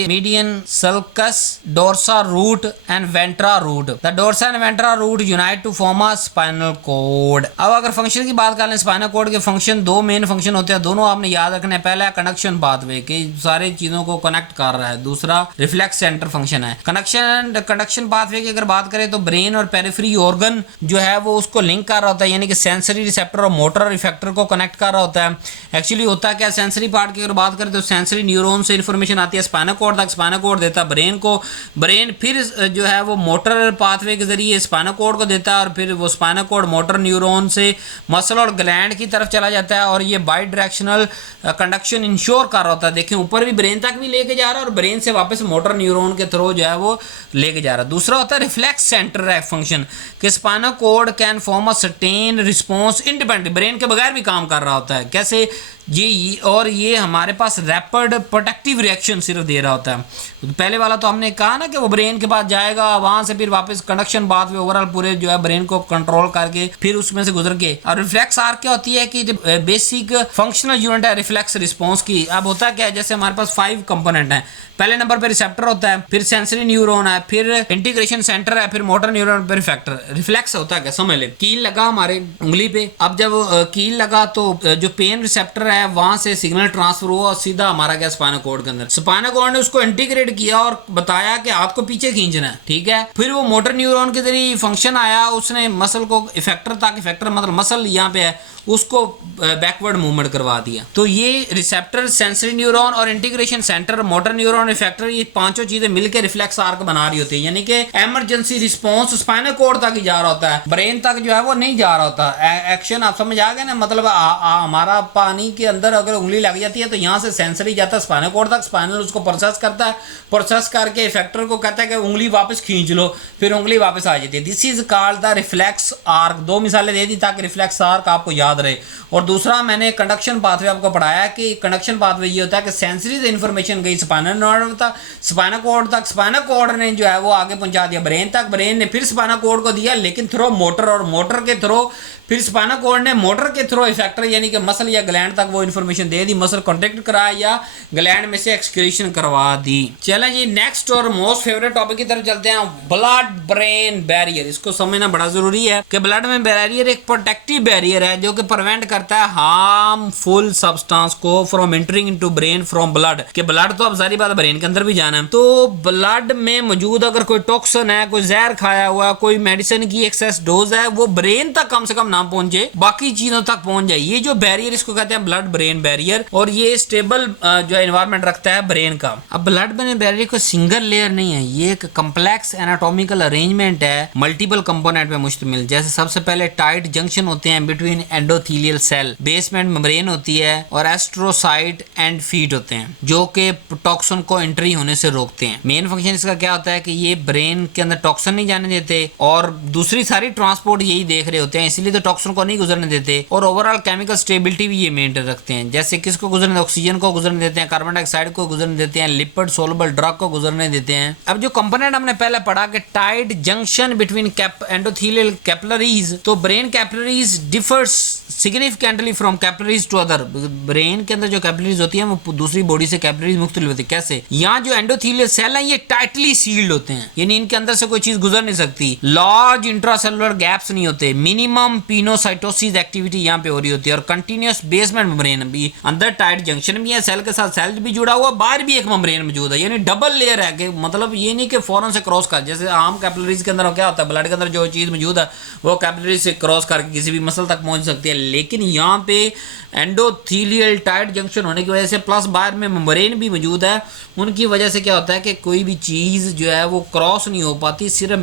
median sulcus, dorsal root and ventral root. The dorsal and ventral root unite to form a spinal cord. अब अगर function की बात कर लें स्पाइनल कॉर्ड के फंक्शन, 2 मेन फंक्शन होते हैं, दोनों आपने याद रखना है। पहला कनेक्शन पाथवे कि सारी चीजों को कनेक्ट कर रहा है, दूसरा रिफ्लेक्स सेंटर फंक्शन है। कंडक्शन पाथवे की अगर बात करें तो ब्रेन और पेरिफेरी ऑर्गन जो है वो उसको लिंक कर रहा होता है, यानी कि सेंसरी रिसेप्टर और मोटर इफेक्टर को कनेक्ट कर रहा होता है। एक्चुअली होता क्या, सेंसरी पार्ट की अगर बात करें तो सेंसरी न्यूरॉन से इंफॉर्मेशन आती है स्पाइनल कॉर्ड तक, स्पाइनल कॉर्ड देता है ब्रेन को, ब्रेन फिर जो है वो मोटर पाथवे के जरिए स्पाइनल कॉर्ड को देता है, और फिर वो स्पाइनल कॉर्ड मोटर न्यूरॉन से मसल और ग्लैंड की तरफ चला जाता है, और ये बाई डायरेक्शनल कंडक्शन इंश्योर कर रहा होता है। देखिए ऊपर भी ब्रेन तक भी लेके जा रहा है और ब्रेन से वापस मोटर न्यूरॉन के थ्रू जो है वो लेके जा रहा है। दूसरा होता है रिफ्लेक्स सेंटर फंक्शन कि spinal cord can form a certain response independent, brain के बगैर भी काम कर रहा होता है। कैसे ये, और ये हमारे पास रैपिड प्रोटेक्टिव रिएक्शन सिर्फ दे रहा होता है। तो पहले वाला तो हमने कहा ना कि वो ब्रेन के पास जाएगा, वहां से फिर वापस कंडक्शन बात में ओवरऑल पूरे जो है ब्रेन को कंट्रोल करके फिर उसमें से गुजर के। और रिफ्लेक्स आर्क क्या होती है कि बेसिक फंक्शनल यूनिट है रिफ्लेक्स रिस्पॉन्स की। अब होता क्या है, जैसे हमारे पास 5 कंपोनेंट है, पहले नंबर पे रिसेप्टर होता है, फिर सेंसरी न्यूरॉन है, फिर इंटीग्रेशन सेंटर है, फिर मोटर न्यूरॉन, फिर इफेक्टर। रिफ्लेक्स होता है क्या, समझ ले, कील लगा लगा हमारे उंगली पे। अब जब कील लगा तो जो पेन रिसेप्टर है वहां से सिग्नल ट्रांसफर हुआ और सीधा हमारा गया स्पाइनल कॉर्ड के अंदर। स्पाइनल कॉर्ड ने उसको इंटीग्रेट किया और बताया कि हाथ को पीछे खींचना है, ठीक है। फिर वो मोटर न्यूरॉन के जरिए फंक्शन आया, उसने मसल को इफेक्टर तक, इफेक्टर मतलब मसल यहाँ पे है, उसको बैकवर्ड मूवमेंट करवा दिया। तो ये रिसेप्टर, सेंसरी न्यूरॉन और integration centre, motor neuron, effector, ये पांचों चीजें मिलकर रिफ्लेक्स आर्क बना रही होती है। यानी कि इमरजेंसी रिस्पांस स्पाइनल कॉर्ड तक ही जा रहा होता है, ब्रेन तक जो है वो नहीं जा रहा होता। एक्शन आप समझ आ गए ना, मतलब हमारा पानी के अंदर अगर उंगली लग जाती है तो यहाँ से सेंसरी जाता है स्पाइनल कॉर्ड तक, स्पाइनल उसको प्रोसेस करता है, प्रोसेस करके इफेक्टर को कहता है कि उंगली वापस खींच लो, फिर उंगली वापस आ जाती है। This is called the reflex arc. दो मिसालें दे दी ताकि रिफ्लेक्स आर्क आपको याद रहे। और दूसरा मैंने कंडक्शन पाथवे आपको पढ़ाया कि कंडक्शन पाथवे ये होता है कि सेंसरी से इंफॉर्मेशन गई स्पाइनल नर्व तक, स्पाइनल कॉर्ड तक, स्पाइनल कॉर्ड ने जो है वो आगे पहुंचा दिया ब्रेन तक, ब्रेन ने फिर स्पाइनल कॉर्ड को दिया लेकिन थ्रो मोटर, और मोटर के थ्रो फिर स्पाइनल कॉर्ड ने मोटर के थ्रो इफेक्टर यानी कि मसल या ग्लैंड तक वो इन्फॉर्मेशन दे दी, मसल कॉन्टेक्ट कराया या ग्लैंड में से एक्सक्रीशन करवा दी। चलें जी नेक्स्ट और मोस्ट फेवरेट टॉपिक की तरफ चलते हैं, ब्लड ब्रेन बैरियर। इसको समझना बड़ा जरूरी है कि ब्लड में बैरियर एक प्रोटेक्टिव बैरियर है जो कि प्रिवेंट करता है हार्मफुल सब्सटेंस को from entering into brain from blood. कि ब्लड तो अब सारी बात ब्रेन के अंदर भी जाना है, तो ब्लड में मौजूद अगर कोई टॉक्सिन है, कोई जहर खाया हुआ, कोई मेडिसिन की एक्सेस डोज है, वो ब्रेन तक कम से कम ना पहुंचे, बाकी चीजों तक पहुंच जाए। ये जो बैरियर इसको कहते हैं ब्लड ब्रेन बैरियर, और ये स्टेबल जो एनवायरनमेंट रखता है ब्रेन का। अब ब्लड ब्रेन बैरियर कोई सिंगल लेयर नहीं है, ये एक कम्प्लेक्स एनाटॉमिकल अरेंजमेंट है, मल्टीपल कंपोनेंट पे मुश्तमिल। जैसे सबसे पहले टाइट जंक्शन होते हैं between endothelial cell, basement membrane होती है, और एस्ट्रोसाइट एंड फीट होते हैं जो कि टॉक्सिन को एंट्री होने से रोकते हैं। मेन फंक्शन इसका क्या होता है कि ये ब्रेन के अंदर टॉक्सिन नहीं जाने देते, और दूसरी सारी ट्रांसपोर्ट यही देख रहे होते हैं, इसलिए तो टॉक्सिन को नहीं गुजरने देते, और ओवरऑल केमिकल स्टेबिलिटी भी ये मेंटेन रखते हैं। जैसे किसको गुजरने, ऑक्सीजन को गुजरने देते हैं, कार्बन डाइऑक्साइड को गुजरने देते हैं, लिपिड सोलुबल ड्रग को गुजरने देते हैं। अब जो कंपोनेंट हमने पहले पढ़ा कि tight junction between endothelial capillaries, तो brain capillaries differs significantly from capillaries to other. Brain के अंदर जो कैपिलरीज होती है वो दूसरी बॉडी से कैपिलरीज मुख्तलिफ होती है। कैसे? यहाँ जो एंडोथेलियल सेल है ये टाइटली सील्ड होते हैं, यानी इनके अंदर से कोई चीज गुजर नहीं सकती, लार्ज इंट्रासेलुलर गैप्स नहीं होते, मिनिमम पिनोसाइटोसिस एक्टिविटी यहाँ पे हो रही होती है, और कंटिन्यूस बेसमेंट मेम्ब्रेन भी, अंदर टाइट जंक्शन भी है, सेल के साथ सेल भी जुड़ा हुआ, बाहर भी एक मेम्ब्रेन मौजूद है, यानी डबल लेयर है। कि मतलब ये नहीं कि फौरन से क्रॉस कर, जैसे आम कैपिलरीज के अंदर क्या होता है, ब्लड के अंदर जो चीज मौजूद है वो कैपिलरीज से क्रॉस करके किसी भी मसल तक पहुंच सकती है, लेकिन यहाँ पे एंडोथेलियल टाइट जंक्शन होने की वजह से प्लस बाहर में मेम्ब्रेन भी मौजूद है, उनकी वजह से क्या होता है कि कोई भी चीज जो है वो क्रॉस नहीं हो पाती, सिर्फ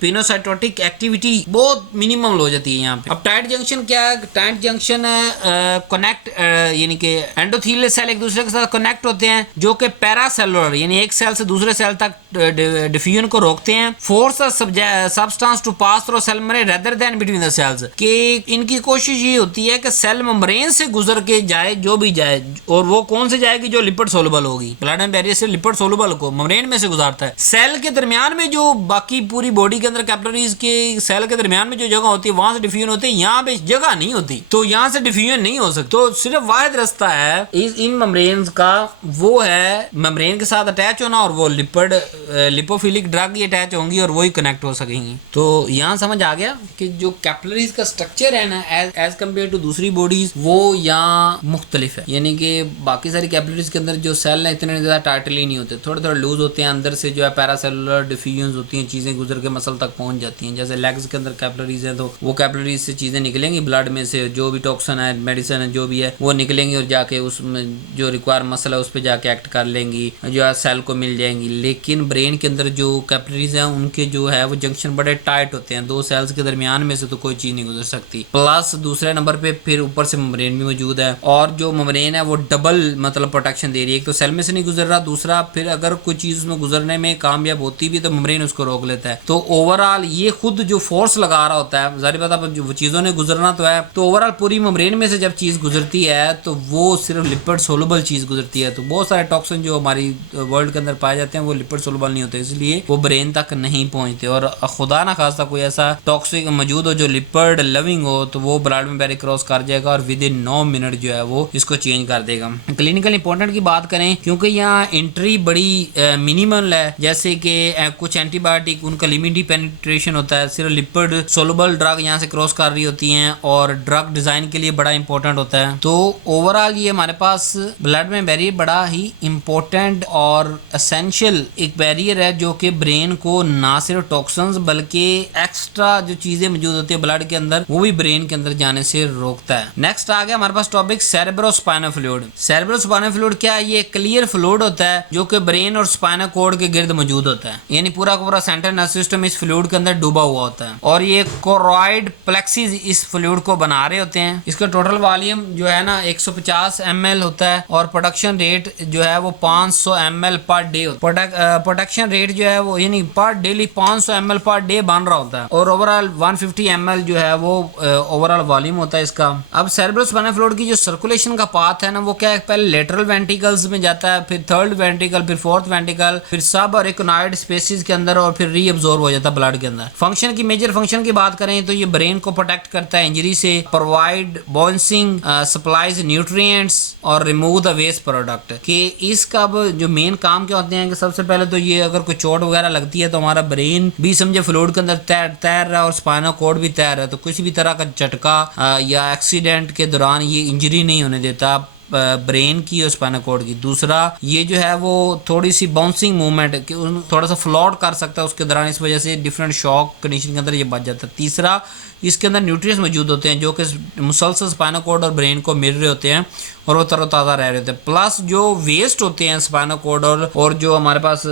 पिनोसाइटोटिक एक्टिविटी बहुत मिनिमम हो जाती है यहाँ पे। अब टाइट जंक्शन क्या है? टाइट जंक्शन कनेक्ट यानी कि एंडोथेलियल सेल एक दूसरे के साथ कनेक्ट होते हैं जो कि पैरासेलुलर यानी एक सेल से दूसरे सेल तक डिफ्यूजन को रोकते हैं, force substance to pass through cell membrane rather than between the cells. कि इनकी कोशिश ये होती है कि सेल मेम्ब्रेन से गुजर के जाए जो भी जाए, और वो कौन से जाएगी? जो लिपिड सोलुबल होगी। ब्लड एंड बैरियर से लिपिड सोलुबल को मेम्ब्रेन में से गुजारता है। सेल के दरमियान में जो बाकी पूरी बॉडी के अंदर कैपिलरीज के सेल के दरमियान में जो जगह होती है वहां से डिफ्यूजन होते हैं, यहाँ पे जगह नहीं होती, तो यहाँ से डिफ्यूजन नहीं हो सकता। तो सिर्फ वाहिद रास्ता है इन मेम्ब्रेन का, वो है मेम्ब्रेन के साथ अटैच होना, और वो लिपिड लिपोफिलिक ड्रग ही अटैच होंगी और वही कनेक्ट हो सकेंगी। तो यहाँ समझ आ गया कि जो कैपिलरीज का स्ट्रक्चर है ना एज कम्पेयर टू दूसरी बॉडीज वो यहाँ मुख्तलिफ है, यानी कि बाकी सारी कैपिलरीज के अंदर जो सेल है इतने ज्यादा टाइटली नहीं होते, थोड़े थोड़े लूज होते हैं, अंदर से जो है पैरासेलुलर डिफ्यूजन होती हैं, चीजें गुजर के मसल तक पहुंच जाती हैं। जैसे लेग्स के अंदर कैपिलरीज है तो वो कैपिलरीज से चीजें निकलेंगी, ब्लड में से जो भी टॉक्सिन है, मेडिसिन है, जो भी है वो निकलेंगी और जाके उसमें जो रिक्वायर मसल है उस पर जाके एक्ट कर लेंगी, जो है सेल को मिल जाएंगी। लेकिन ब्रेन के अंदर जो कैपिलरीज है उनके जो है वो जंक्शन बड़े टाइट होते हैं, दो सेल्स के दरमियान में से तो कोई चीज नहीं गुजर सकती। प्लस दूसरे नंबर पे फिर ऊपर से मेम्ब्रेन भी मौजूद है, और जो मेम्ब्रेन है वो डबल मतलब प्रोटेक्शन दे रही है, एक तो सेल में से नहीं गुजर रहा, दूसरा फिर अगर कोई चीज उसमें गुजरने में कामयाब होती भी तो मेम्ब्रेन उसको रोक लेता है। तो ओवरऑल ये खुद जो फोर्स लगा रहा होता है, जाहिर बात है जो चीजों ने गुजरना तो है, तो ओवरऑल पूरी मेम्ब्रेन में से जब चीज गुजरती है तो वो सिर्फ लिपिड सोलुबल चीज गुजरती है। तो बहुत सारे टॉक्सिन जो हमारी वर्ल्ड के अंदर पाए जाते हैं वो लिपिड सोलुबल नहीं होते, इसलिए वो ब्रेन तक नहीं पहुंचते। और खुदा ना खास्ता कोई ऐसा टॉक्सिक मौजूद हो जो लिपिड लविंग हो तो वो ब्लड में बैरियर क्रॉस कर जाएगा और विद इन 9 मिनट जो है वो इसको चेंज कर देगा। क्लिनिकल इंपॉर्टेंट की बात करें, क्योंकि यहाँ एंट्री बड़ी मिनिमल है, जैसे कि कुछ एंटीबायोटिक उनका लिमिटेड पेनिट्रेशन होता है, सिर्फ लिपिड सोलुबल ड्रग यहाँ से क्रॉस कर रही होती हैं और ड्रग डिजाइन के लिए बड़ा इंपॉर्टेंट होता है। तो ओवरऑल ये हमारे पास ब्लड में बैरियर बड़ा ही इंपॉर्टेंट और एसेंशियल एक बैरियर है, जो कि ब्रेन को ना सिर्फ टॉक्सिन्स बल्कि एक्स्ट्रा जो चीजें मौजूद होती है ब्लड के अंदर वो भी ब्रेन के अंदर जाने से रोकता है। नेक्स्ट आ गया हमारे पास topic cerebrospinal fluid. Cerebrospinal fluid क्या है? ये क्लियर फ्लूइड होता है जो कि ब्रेन और स्पाइनल कॉर्ड के गिर्द मौजूद होता है, यानी पूरा का पूरा सेंट्रल नर्वस सिस्टम इस फ्लूइड के अंदर डूबा हुआ होता है और ये कोरॉइड प्लेक्सिस इस फ्लूइड को बना रहे होते हैं। इसका टोटल वॉल्यूम जो है ना 150 ml होता है और प्रोडक्शन रेट जो है वो 500 ml पर डे होता है। प्रोडक्शन रेट जो है वो यानी पर डेली 500 ml पर डे बन रहा होता है और ओवरऑल 150 ml जो है वो ओवरऑल वॉल्यूम होता है इसका। अब सेरेब्रोस्पाइनल फ्लूइड की जो सर्कुलेशन का पाथ है ना वो क्या है, पहले लेटरल वेंट्रिकल्स में जाता है, फिर थर्ड वेंट्रिकल, फिर फोर्थ वेंट्रिकल, फिर सब और इकोनॉइड स्पेसिस के अंदर और फिर रीअब्सॉर्ब हो जाता है ब्लड के अंदर। फंक्शन की मेजर फंक्शन की बात करें तो ये ब्रेन को प्रोटेक्ट करता है इंजरी से, प्रोवाइड बाउंसिंग सप्लाइज न्यूट्रिएंट्स और रिमूव द वेस्ट प्रोडक्ट। कि इसका जो मेन काम क्या होते हैं कि सबसे पहले तो ये अगर कोई चोट वगैरह लगती है तो हमारा ब्रेन भी समझे फ्लूइड के अंदर तैर रहा है और स्पाइनल कॉर्ड भी तैर रहा है, तो किसी भी तरह का झटका या एक्सीडेंट के दौरान ये इंजरी नहीं होने देता ब्रेन की और स्पाइनल कॉर्ड की। दूसरा ये जो है वो थोड़ी सी बाउंसिंग मूवमेंट थोड़ा सा फ्लॉट कर सकता है उसके दौरान, इस वजह से डिफरेंट शॉक कंडीशन के अंदर ये बच जाता है। तीसरा इसके अंदर न्यूट्रिएंट्स मौजूद होते हैं जो कि मुसलसल स्पाइनल कॉर्ड और ब्रेन को मिल रहे होते हैं और वो तरोताज़ा रह रहे होते हैं। प्लस जो वेस्ट होते हैं स्पाइनल कॉर्ड और जो हमारे पास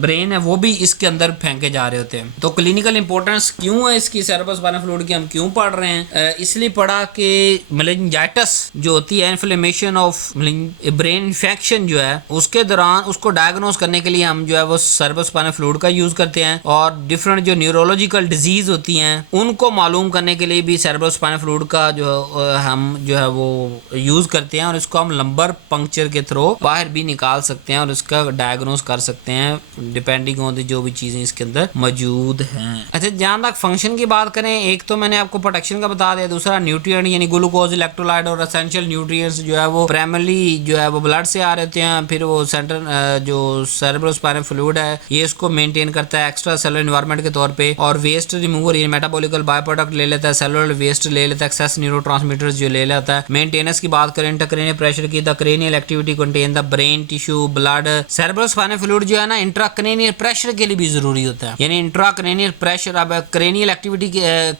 ब्रेन है वो भी इसके अंदर फेंके जा रहे होते हैं। तो क्लिनिकल इंपॉर्टेंस क्यों है इसकी सेरेब्रोस्पाइनल फ्लूइड की, हम क्यों पढ़ रहे हैं? इसलिए पढ़ा कि मेनिंजाइटिस जो होती है इन्फ्लेमेशन ऑफ ब्रेन इन्फेक्शन जो है उसके दौरान उसको डायग्नोज करने के लिए हम जो है वो सेरेब्रोस्पाइनल फ्लूइड का यूज करते हैं और डिफरेंट जो न्यूरोलॉजिकल डिजीज होती हैं उनको मालूम करने के लिए भी सेरेब्रोस्पाइनल फ्लूइड का जो हम जो है वो यूज करते हैं और इसको हम लंबर पंक्चर के थ्रू बाहर भी निकाल सकते हैं और इसका डायग्नोज कर सकते हैं डिपेंडिंग ऑन जो भी चीजें इसके अंदर मौजूद हैं। अच्छा, जहां तक फंक्शन की बात करें, एक तो मैंने आपको प्रोटेक्शन का बता दिया, दूसरा न्यूट्रिएंट यानी ग्लूकोज, इलेक्ट्रोलाइट और एसेंशियल न्यूट्रिएंट्स जो है वो प्राइमरली जो है वो ब्लड से आ रहे होते हैं, फिर वो सेंट्रल जो सेरेब्रोस्पाइनल फ्लूइड है ये इसको मेंटेन करता है एक्स्ट्रा सेलुलर एनवायरनमेंट के तौर पे, और वेस्ट रिमूवर ये मेटाबॉलिकल बाय प्रोडक्ट ले लेता है, सेलुलर वेस्ट ले लेता है, एक्सेस न्यूरोट्रांसमीटर्स जो ले लेता है। मेंटेनेंस की बात करें इंट्राक्रैनियल प्रेशर की, the cranial activity contain the brain tissue blood. Cerebrospinal fluid जो है ना इंट्राक्रैनियल प्रेशर के लिए भी जरूरी होता है, यानी इंट्राक्रैनियल प्रेशर। अब cranial activity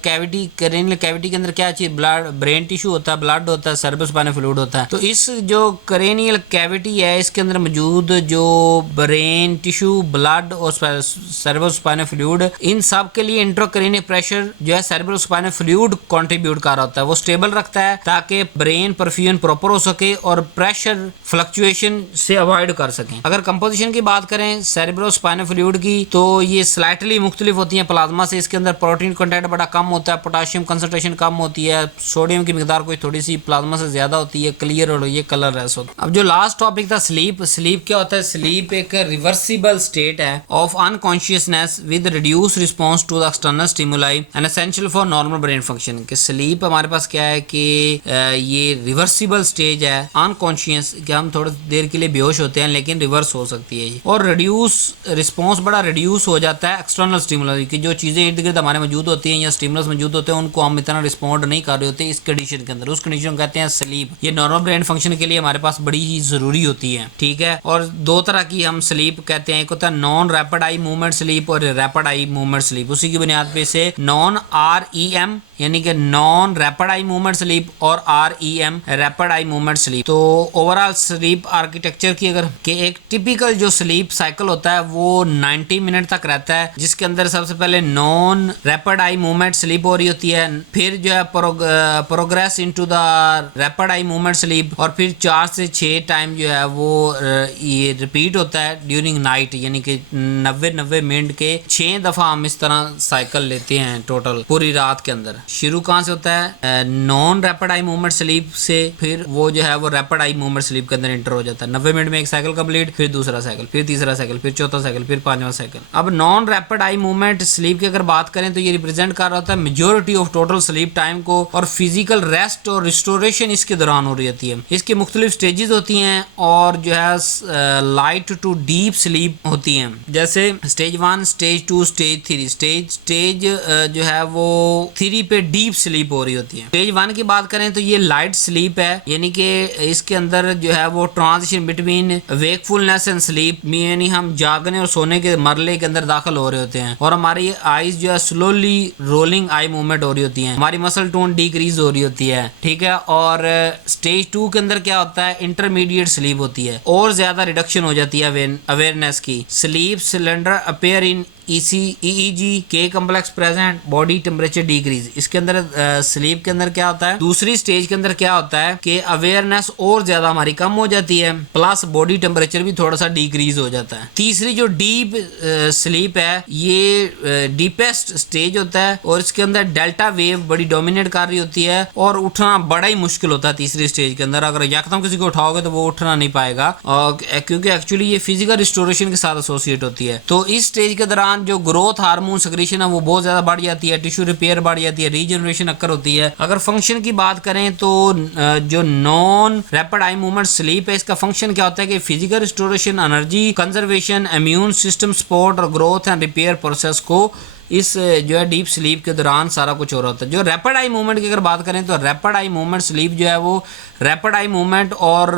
cavity cranial cavity के अंदर क्या चीज ब्लड ब्रेन टिश्यू होता है, ब्लड होता है, सेरेब्रोस्पाइनल फ्लूइड होता है। तो इस जो क्रेनियल कैविटी है इसके अंदर मौजूद जो ब्रेन टिश्यू ब्लड और सेरेब्रोस्पाइनल फ्लूइड इन सब के लिए इंट्राक्रैनियल प्रेशर जो है सेरेब्रोस्पाइनल फ्लूइड कंट्रीब्यूट कर रहा होता है, वो स्टेबल रखता है ताकि ब्रेन परफ्यूजन प्रॉपर हो सके और प्रेशर फ्लक्चुएशन से अवॉइड कर सकें। अगर कंपोजिशन की बात करें सेरेब्रोस्पाइनल फ्लूइड की तो ये स्लाइटली मुख्तलिफ होती है प्लाज्मा से। इसके अंदर प्रोटीन कंटेंट बड़ा कम होता है, पोटाशियम कंसंट्रेशन कम होती है, सोडियम की मिकदार कोई थोड़ी सी प्लाज्मा से ज्यादा होती है, क्लियर और ये कलर लेस होता है। अब जो लास्ट टॉपिक था स्लीप, स्लीप क्या होता है? स्लीप एक रिवर्सिबल स्टेट है of unconsciousness with reduce response to the external stimuli and essential for normal brain function. कि स्लीप हमारे पास क्या है कि ये रिवर्सिबल स्टेज है अनकॉन्शियस, कि हम थोड़ी देर के लिए बेहोश होते हैं लेकिन रिवर्स हो सकती है, और रिड्यूस रिस्पॉन्स बड़ा रिड्यूस हो जाता है एक्सटर्नल स्टिमुलस की। जो चीज़ें इर्द गिर्द हमारे मौजूद होती हैं या स्टिमुलस मौजूद होते हैं उनको हम इतना रिस्पॉन्ड नहीं कर रहे होते इस कंडीशन के अंदर, उस कंडीशन को कहते हैं स्लीप। ये नॉर्मल ब्रेन फंक्शन के लिए हमारे पास बड़ी ही जरूरी होती है, ठीक है। और दो तरह की हम स्लीप कहते हैं, एक होता है non rapid eye movement sleep और रैपिड आई मूवमेंट स्लीप। उसी की बुनियाद पे से नॉन REM यानी कि non rapid eye movement sleep और REM rapid eye movement sleep. तो ओवरऑल स्लीप आर्किटेक्चर की अगर कि एक टिपिकल जो स्लीप साइकिल होता है वो 90 मिनट तक रहता है, जिसके अंदर सबसे पहले non rapid eye movement sleep हो रही होती है, फिर जो है progress into the rapid eye movement sleep, sleep, और फिर 4 से 6 टाइम जो है वो ये रिपीट होता है ड्यूरिंग नाइट, यानी कि 90 मिनट के 6 दफ़ा हम इस तरह साइकिल लेते हैं टोटल पूरी रात के अंदर। शुरू कहाँ से होता है? Non rapid eye movement sleep से, फिर वो जो है वो रैपिड आई मूवमेंट स्लीप के अंदर एंटर हो जाता है। 90 मिनट में एक साइकिल कंप्लीट, फिर दूसरा साइकिल, फिर तीसरा साइकिल, फिर चौथा साइकिल, फिर पांचवा साइकिल। अब non rapid eye movement sleep की अगर बात करें तो ये रिप्रेजेंट कर रहा होता है majority of total sleep time को, और फिजिकल रेस्ट और रिस्टोरेशन इसके दौरान हो रही होती है। इसकी मुख्तलिफ स्टेजेस होती हैं और जो है लाइट टू डीप स्लीप होती हैं, जैसे स्टेज 1, स्टेज 2, स्टेज 3। स्टेज जो है वो 3 पे डीप स्लीप हो रही होती है। स्टेज 1 की बात करें तो ये लाइट स्लीप है, यानी कि इसके अंदर जो है वो transition between wakefulness and sleep, यानी हम जागने और सोने के मरले के अंदर दाखिल हो रहे होते हैं, और हमारी आईज जो है स्लोली रोलिंग आई मूवमेंट हो रही होती है, हमारी मसल टोन डिक्रीज हो रही होती है, ठीक है। और स्टेज 2 के अंदर क्या होता है? इंटरमीडिएट स्लीप होती है, और ज्यादा रिडक्शन हो जाती है अवेयरनेस की। Sleep cylinder appear in EEG के complex present, body temperature decrease. इसके अंदर स्लीप के अंदर क्या होता है? दूसरी स्टेज के अंदर क्या होता है कि अवेयरनेस और ज्यादा हमारी कम हो जाती है, प्लस बॉडी टेम्परेचर भी थोड़ा सा डिक्रीज हो जाता है। तीसरी जो डीप स्लीप है ये डीपेस्ट स्टेज होता है, और इसके अंदर डेल्टा वेव बड़ी डोमिनेट कर रही होती है, और उठना बड़ा ही मुश्किल होता है तीसरी स्टेज के अंदर। अगर यकदम किसी को उठाओगे तो वो उठना नहीं पाएगा, क्योंकि एक्चुअली ये फिजिकल रिस्टोरेशन के साथ एसोसिएट होती है। तो इस स्टेज के दौरान जो ग्रोथ हार्मोन सेक्रेशन है वो बहुत ज्यादा बढ़ जाती है, टिश्यू रिपेयर बढ़ जाती है, रीजनरेशन अक्कर होती है। अगर फंक्शन की बात करें तो जो non rapid eye movement sleep है, इसका फंक्शन क्या होता है कि physical restoration, energy conservation, immune system support और ग्रोथ एंड रिपेयर प्रोसेस को इस जो है डीप स्लीप के दौरान सारा कुछ हो रहा होता है। जो रैपिड आई मूवमेंट की अगर बात करें तो रैपिड आई मूवमेंट स्लीप जो है वो रैपिड आई मूवमेंट और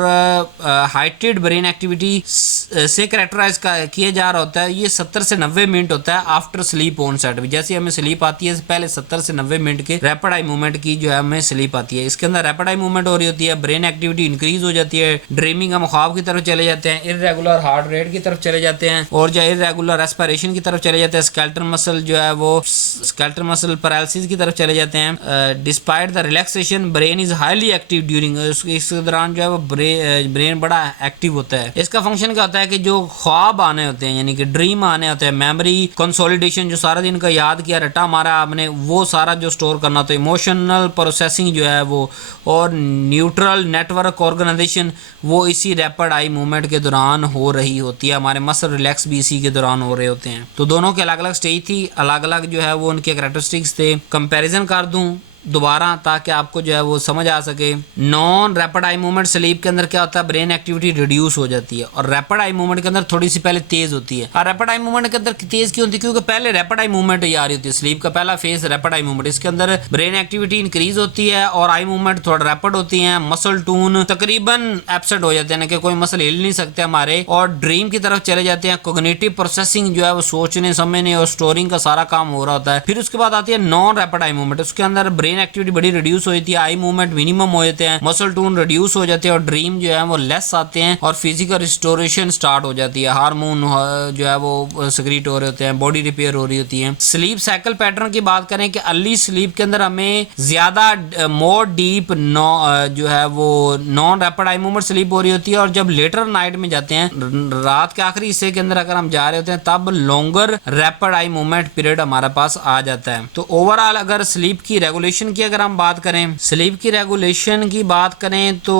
हाइटेड ब्रेन एक्टिविटी से कैरेक्टराइज किया जा रहा होता है। ये 70 से 90 मिनट होता है आफ्टर स्लीप ऑनसेट। जैसे हमें स्लीप आती है पहले 70 से 90 मिनट के रैपिड आई मूवमेंट की जो है हमें स्लीप आती है। इसके अंदर रैपिड आई मूवमेंट हो रही होती है, ब्रेन एक्टिविटी इंक्रीज हो जाती है, ड्रीमिंग हम ख्वाब की तरफ चले जाते हैं, इर्रेगुलर हार्ट रेट की तरफ चले जाते हैं, और जो इर्रेगुलर रेस्पिरेशन की तरफ चले जाते हैं, स्केलेटल मसल जो है वो स्केलेटल मसल पैरालिसिस की तरफ चले जाते हैं। Despite the relaxation brain is highly active during, इस दौरान जो है वो ब्रेन बड़ा एक्टिव होता है। इसका फंक्शन क्या होता है कि जो ख्वाब आने होते हैं यानी कि ड्रीम आने होते हैं, मेमोरी कंसोलिडेशन, जो सारा दिन का याद किया रटा मारा आपने वो सारा जो स्टोर करना होता है, इमोशनल प्रोसेसिंग जो है वो, और न्यूट्रल नेटवर्क ऑर्गेनाइजेशन वो इसी रैपिड आई मूवमेंट के दौरान हो रही होती है। हमारे मसल रिलैक्स भी इसी के दौरान हो रहे होते हैं। तो दोनों के अलग अलग स्टेज थी, अलग अलग जो है वो उनके कैरेक्टरिस्टिक्स थे। कंपैरिजन कर दूं दोबारा ताकि आपको जो है वो समझ आ सके। Non rapid eye movement sleep के अंदर क्या होता है, ब्रेन एक्टिविटी रिड्यूस हो जाती है, और रैपिड आई मूवमेंट के अंदर थोड़ी सी पहले तेज होती है। और रैपिड आई मूवमेंट के अंदर तेज क्यों होती है? क्योंकि पहले रैपिड आई मूवमेंट ही आ रही होती है। स्लीप का पहला फेज रैपिड आई मूवमेंट, इसके अंदर ब्रेन एक्टिविटी इंक्रीज होती है और आई मूवमेंट थोड़ा रैपिड होती है। मसल टून तकरीबन एब्सेंट हो जाते हैं कि कोई मसल हिल नहीं सकते हमारे, और ड्रीम की तरफ चले जाते हैं। कोग्निटिव प्रोसेसिंग जो है वो सोचने समझने और स्टोरिंग का सारा काम हो रहा होता है। फिर उसके बाद आती है नॉन रैपिड आई मूवमेंट, उसके अंदर ब्रेन एक्टिविटी बड़ी रिड्यूस हो जाती है, आई मूवमेंट मिनिमम हो जाते हैं, मसल टोन रिड्यूस हो जाते हैं, और ड्रीम जो है वो लेस आते हैं, और फिजिकल रिस्टोरेशन स्टार्ट हो जाती है। हार्मोन जो है वो सिक्रीट हो रहे होते हैं, बॉडी रिपेयर हो रही होती है। स्लीप साइकिल पैटर्न की बात करें कि अर्ली स्लीप के अंदर हमें ज्यादा मोर डीप जो है वो non rapid eye movement sleep हो रही होती है, और जब लेटर नाइट में जाते हैं, रात के आखिरी हिस्से के अंदर अगर हम जा रहे होते हैं, तब longer rapid eye movement period हमारे पास आ जाता है। तो ओवरऑल अगर स्लीप की रेगुलेशन की अगर हम बात करें, स्लीप की रेगुलेशन की बात करें तो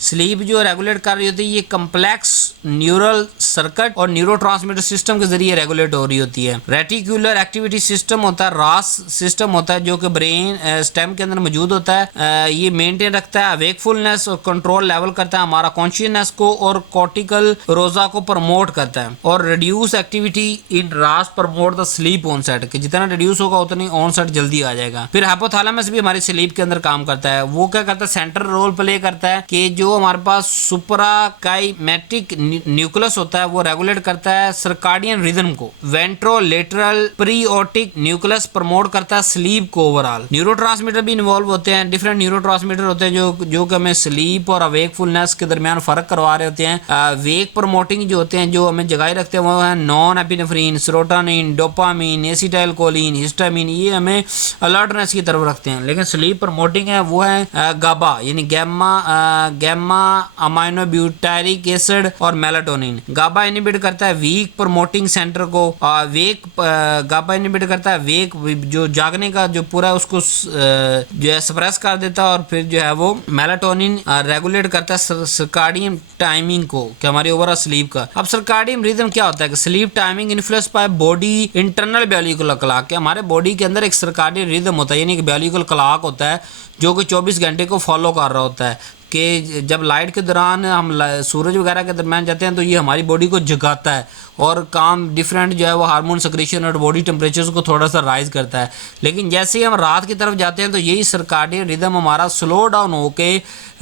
स्लीप जो रेगुलेट कर रही होती है ये कम्प्लेक्स न्यूरल सर्किट और न्यूरोट्रांसमीटर सिस्टम के जरिए रेगुलेट हो रही होती है। रेटिकुलर एक्टिविटी सिस्टम होता है, रास सिस्टम होता है जो कि ब्रेन स्टेम के अंदर मौजूद होता है। ये मेंटेन रखता है अवेकफुलनेस और कंट्रोल लेवल करता है हमारा कॉन्शियसनेस को, और कॉर्टिकल रोजा को प्रमोट करता है। और रिड्यूस एक्टिविटी इन रास प्रमोट द स्लीप ऑनसेट, कि जितना रिड्यूस होगा उतनी ऑनसेट जल्दी आ जाएगा। फिर हाइपोथैलेमस भी हमारी स्लीप के अंदर काम करता है। वो क्या करता है, सेंट्रल रोल प्ले करता है कि जो हमारे पास सुप्राकाइमेटिक न्यूक्लियस होता है वो रेगुलेट करता है सर्काडियन रिदम को। वेंट्रोलेटरल प्रीओटिक न्यूक्लियस प्रमोट करता है स्लीप को। ओवरऑल न्यूरोट्रांसमीटर भी इन्वॉल्व होते हैं, डिफरेंट न्यूरोट्रांसमीटर होते हैं जो कि हमें स्लीप और अवेकफुलनेस के दरमियान फर्क करवा रहे होते हैं। वेक प्रमोटिंग जो होते हैं, जो हमें जगाए रखते हैं, वो है non epinephrine, serotonin, dopamine, acetylcholine, histamine. ये हमें अलर्टनेस की तरफ रखते हैं। हैं, लेकिन स्लीप प्रमोटिंग है वो है गाबा यानी गैमा अमाइनोब्यूटारिक एसिड और मेलाटोनिन। गाबा इनहिबिट करता है वीक प्रमोटिंग सेंटर को, गाबा इनहिबिट करता है वेक जो जागने का जो पूरा उसको जो है सप्रेस कर देता है, और फिर जो है वो मेलाटोनिन रेगुलेट करता है सर्काडियन टाइमिंग को, कि हमारी ओवरऑल स्लीप का। अब सर्काडियन रिदम क्या होता है कि sleep timing influence by body internal biological clock, कि हमारे बॉडी के अंदर एक सर्काडियन रिदम होता है यानी कि बायोलॉजिकल क्लॉक होता है जो कि 24 घंटे को फॉलो कर रहा होता है, कि जब लाइट के दौरान हम सूरज वगैरह के दरमियान जाते हैं तो ये हमारी बॉडी को जगाता है और काम डिफरेंट जो है वो हार्मोन सेक्रेशन और बॉडी टेम्परेचर को थोड़ा सा राइज करता है। लेकिन जैसे ही हम रात की तरफ जाते हैं तो यही सर्काडियन रिदम हमारा स्लो डाउन होके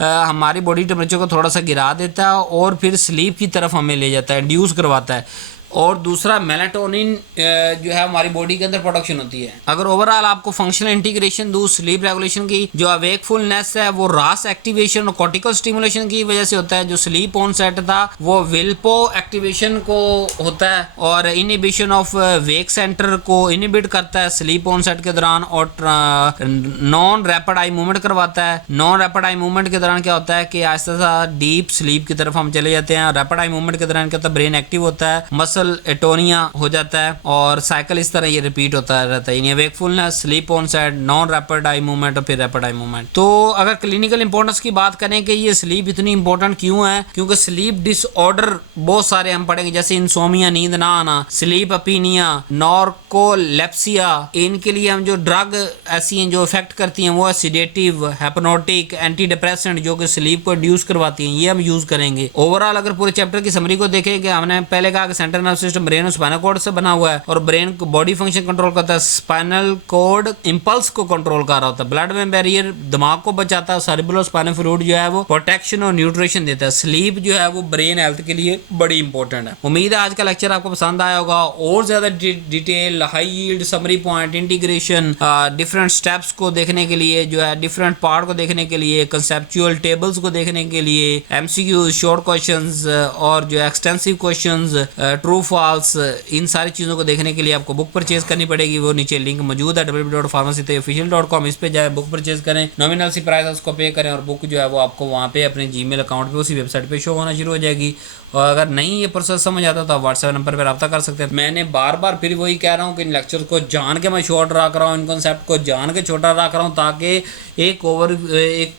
हमारी बॉडी टेम्परेचर को थोड़ा सा गिरा देता है और फिर स्लीप की तरफ हमें ले जाता है, इंड्यूस करवाता है। और दूसरा मेलाटोनिन जो है हमारी बॉडी के अंदर प्रोडक्शन होती है। अगर ओवरऑल आपको फंक्शनल इंटीग्रेशन दूँ स्लीप रेगुलेशन की, जो अवेकफुलनेस है वो रास एक्टिवेशन और कॉर्टिकल स्टिमुलेशन की वजह से होता है। जो स्लीप ऑनसेट था वो विल्पो एक्टिवेशन को होता है और इनहिबिशन ऑफ वेक सेंटर को इनहिबिट करता है स्लीप ऑनसेट के दौरान, और नॉन रैपिड आई मूवमेंट करवाता है। नॉन रैपिड आई मूवमेंट के दौरान क्या होता है कि आहिस्ता सा डीप स्लीप की तरफ हम चले जाते हैं। रैपिड आई मूवमेंट के दौरान क्या होता है, ब्रेन एक्टिव होता है, मसल एटोनिया हो जाता है और साइकिल इस तरह ये रिपीट होता रहता है। Wakefulness, sleep onset, non rapid eye movement और फिर रैपिड आई मूवमेंट। तो अगर क्लिनिकल इंपॉर्टेंस की बात करें कि ये स्लीप इतनी इंपॉर्टेंट क्यों है, क्योंकि स्लीप डिसऑर्डर बहुत सारे हम पढ़ेंगे, जैसे इंसोमिया नींद ना आना, स्लीप अपीनिया, नॉर्कोलेप्सिया। इनके लिए हम जो ड्रग ऐसी हैं जो इफेक्ट करती हैं वो है सिडेटिव, हिप्नोटिक, एंटी डिप्रेसेंट जो कि स्लीप को इंड्यूस करवाती हैं, ये हम यूज करेंगे। ओवरऑल अगर पूरे चैप्टर की समरी को देखें कि हमने पहले कहा कि सेंट्रल नर्वस सिस्टम ब्रेन और स्पाइनल कॉर्ड से बना हुआ है और ब्रेन को बॉडी फंक्शन कंट्रोल करता है, स्पाइनल कॉर्ड इंपल्स को कंट्रोल कर रहा होता है, ब्लड में बैरियर दिमाग को बचाता है, सेरेब्रल स्पाइनल फ्लूइड जो है वो प्रोटेक्शन और न्यूट्रिशन देता है। स्लीप जो है वो ब्रेन हेल्थ के लिए बड़ी इंपॉर्टेंट है। उम्मीद है आज का लेक्चर आपको पसंद आया होगा। और ज्यादा detail, high yield, summary point, integration, different steps को देखने के लिए, जो है डिफरेंट पार्ट को देखने के लिए, कंसेप्चुअल टेबल्स को देखने के लिए, एमसीक्यूज, शॉर्ट क्वेश्चंस और जो एक्सटेंसिव क्वेश्चंस, ट्रू फॉल्स, इन सारी चीज़ों को देखने के लिए आपको बुक परचेज करनी पड़ेगी। वो नीचे लिंक मौजूद है www.pharmacyofficial.com, इस पे जाए बुक परचेज करें, नॉमिनल सी प्राइस उसको पे करें और बुक जो है वो आपको वहाँ पे अपने जीमेल अकाउंट पे उसी वेबसाइट पे शो होना शुरू हो जाएगी। और अगर नहीं ये प्रोसेस समझ आता तो आप व्हाट्सएप नंबर पर रब्ता कर सकते हैं। मैंने बार बार फिर वही कह रहा हूँ कि इन लेक्चर को जान के मैं शॉर्ट रख रहा हूँ, इन कॉन्सेप्ट को जान के छोटा रख रहा हूँ, ताकि एक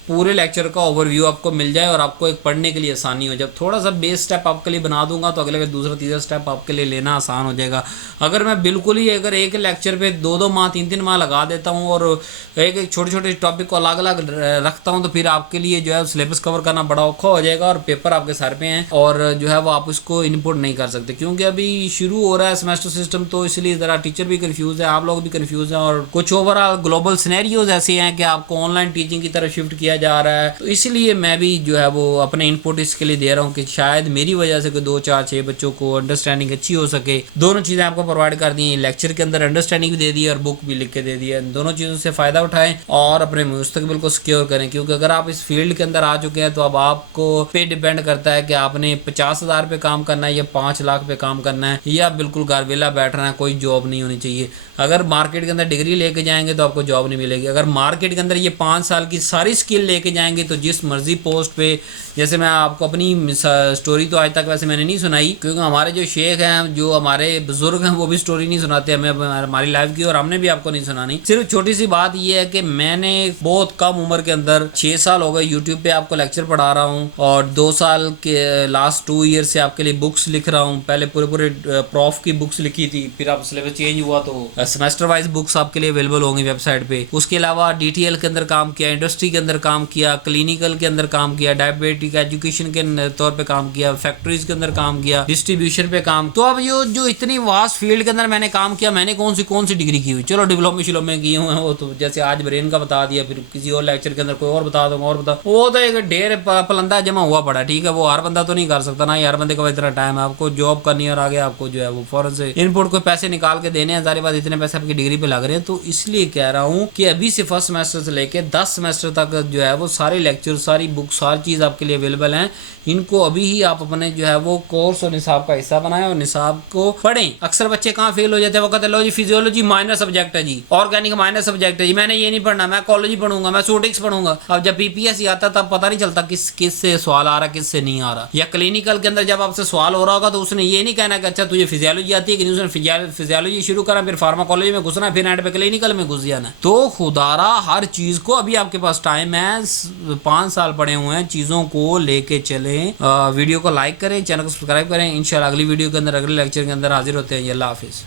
पूरे लेक्चर का ओवरव्यू आपको मिल जाए और आपको एक पढ़ने के लिए आसानी हो। जब थोड़ा सा बेस स्टेप आपके लिए बना दूंगा तो अगले दूसरा तीसरा स्टेप आपके लिए लेना आसान हो जाएगा। अगर मैं बिल्कुल ही अगर एक लेक्चर पे 2-2 माह 3-3 माह लगा देता हूँ और एक छोटे छोटे टॉपिक को अलग अलग रखता हूँ तो फिर आपके लिए जो है सिलेबस कवर करना बड़ा औखा हो जाएगा और पेपर आपके सर पे हैं और जो है वो आप उसको इनपुट नहीं कर सकते, क्योंकि अभी शुरू हो रहा है सेमेस्टर सिस्टम, तो इसलिए ज़रा टीचर भी कंफ्यूज है, आप लोग भी कंफ्यूज हैं और कुछ ओवरऑल ग्लोबल सिनेरियोज ऐसे हैं कि आपको ऑनलाइन टीचिंग की तरफ शिफ्ट किया जा रहा है। तो इसलिए मैं भी जो है वो अपने इनपुट इसके लिए दे रहा हूँ कि शायद मेरी वजह से 2, 4, 6 बच्चों को अंडरस्टैंडिंग अच्छी हो सके। दोनों चीज़ें आपको प्रोवाइड कर दी हैं, लेक्चर के अंदर अंडरस्टैंडिंग भी दे दी है और बुक भी लिख के दे दी है। दोनों चीज़ों से फ़ायदा उठाएं और अपने मुस्तकबिल को सिक्योर करें, क्योंकि अगर आप इस फील्ड के अंदर आ चुके हैं तो अब आपको पे डिपेंड करता है कि आपने 50,000 पे काम करना है या 5 लाख पे काम करना है या बिल्कुल घर वेला बैठना है, कोई जॉब नहीं होनी चाहिए। अगर मार्केट के अंदर डिग्री लेके जाएंगे तो आपको जॉब नहीं मिलेगी। अगर मार्केट के अंदर ये 5 साल की सारी स्किल लेके जाएंगे तो जिस मर्जी पोस्ट पे, जैसे मैं आपको अपनी स्टोरी तो आज तक वैसे मैंने नहीं सुनाई, क्योंकि हमारे जो शेख हैं, जो हमारे बुजुर्ग हैं, वो भी स्टोरी नहीं सुनाते हमें हमारी लाइफ की, और हमने भी आपको नहीं सुनानी। सिर्फ छोटी सी बात ये है कि मैंने बहुत कम उम्र के अंदर 6 साल हो गए यूट्यूब पे आपको लेक्चर पढ़ा रहा हूँ और 2 साल के लास्ट 2 ईयर से आपके लिए बुक्स लिख रहा हूँ। पहले पूरे प्रॉफ की बुक्स लिखी थी, फिर आप सिलेबस चेंज हुआ तो सेमेस्टर वाइज बुक्स आपके लिए अवेलेबल होंगी वेबसाइट पे। उसके अलावा DTL के अंदर काम किया, इंडस्ट्री के अंदर काम किया, क्लिनिकल के अंदर काम किया, डायबिटिक एजुकेशन के तौर पे काम किया, फैक्ट्रीज के अंदर काम किया, डिस्ट्रीब्यूशन पे काम। तो अब जो इतनी वास्ट फील्ड के अंदर मैंने काम किया, मैंने कौन सी डिग्री की हुई, चलो डिप्लोमे शिलोमे किए हुए हैं, वो तो जैसे आज ब्रेन का बता दिया, फिर किसी और लेक्चर के अंदर कोई और बता दूंगा और बता, वो तो एक ढेर पलंदा जमा हुआ पड़ा। ठीक है, वो हर बंदा तो नहीं कर सकता ना, हर बंदे का इतना टाइम है, आपको जॉब करनी है और आगे आपको जो है वो फौरन से इनपुट को पैसे निकाल के देने हैं। सारी बात इतने जितने पैसे आपकी डिग्री पे लग रहे हैं। तो इसलिए कह रहा हूँ कि अभी से फर्स्ट सेमेस्टर से लेके 10 सेमेस्टर तक जो है वो सारे लेक्चर, सारी बुक, सारी चीज़ आपके लिए अवेलेबल हैं। इनको अभी ही आप अपने जो है वो कोर्स और निसाब का हिस्सा बनाएं और निसाब को पढ़ें। अक्सर बच्चे कहाँ फेल हो जाते हैं, वो कहते हैं लो जी फिजियोलॉजी माइनर सब्जेक्ट है जी, ऑर्गेनिक माइनर सब्जेक्ट है जी, मैंने ये नहीं पढ़ना, मैं कॉलेज पढ़ूंगा, मैं सूटिक्स पढ़ूंगा। अब जब पीपीएससी आता तब पता नहीं चलता किस से सवाल आ रहा, किस से नहीं आ रहा। या क्लिनिकल के अंदर जब आपसे सवाल हो रहा होगा तो उसने ये नहीं कहना कि अच्छा तुझे फिजियोलॉजी आती है कि नहीं, उसने फिजियोलॉजी शुरू करा, फिर फार्माकोलॉजी में घुसना, फिर एंड पे क्लिनिकल में घुस जाना। तो खुदारा हर चीज को अभी आपके पास टाइम है, 5 साल पड़े हुए हैं, चीजों को लेके चलें। वीडियो को लाइक करें, चैनल को सब्सक्राइब करें। इंशाल्लाह अगली वीडियो के अंदर, अगले लेक्चर के अंदर हाजिर होते हैं। अल्लाह हाफिज।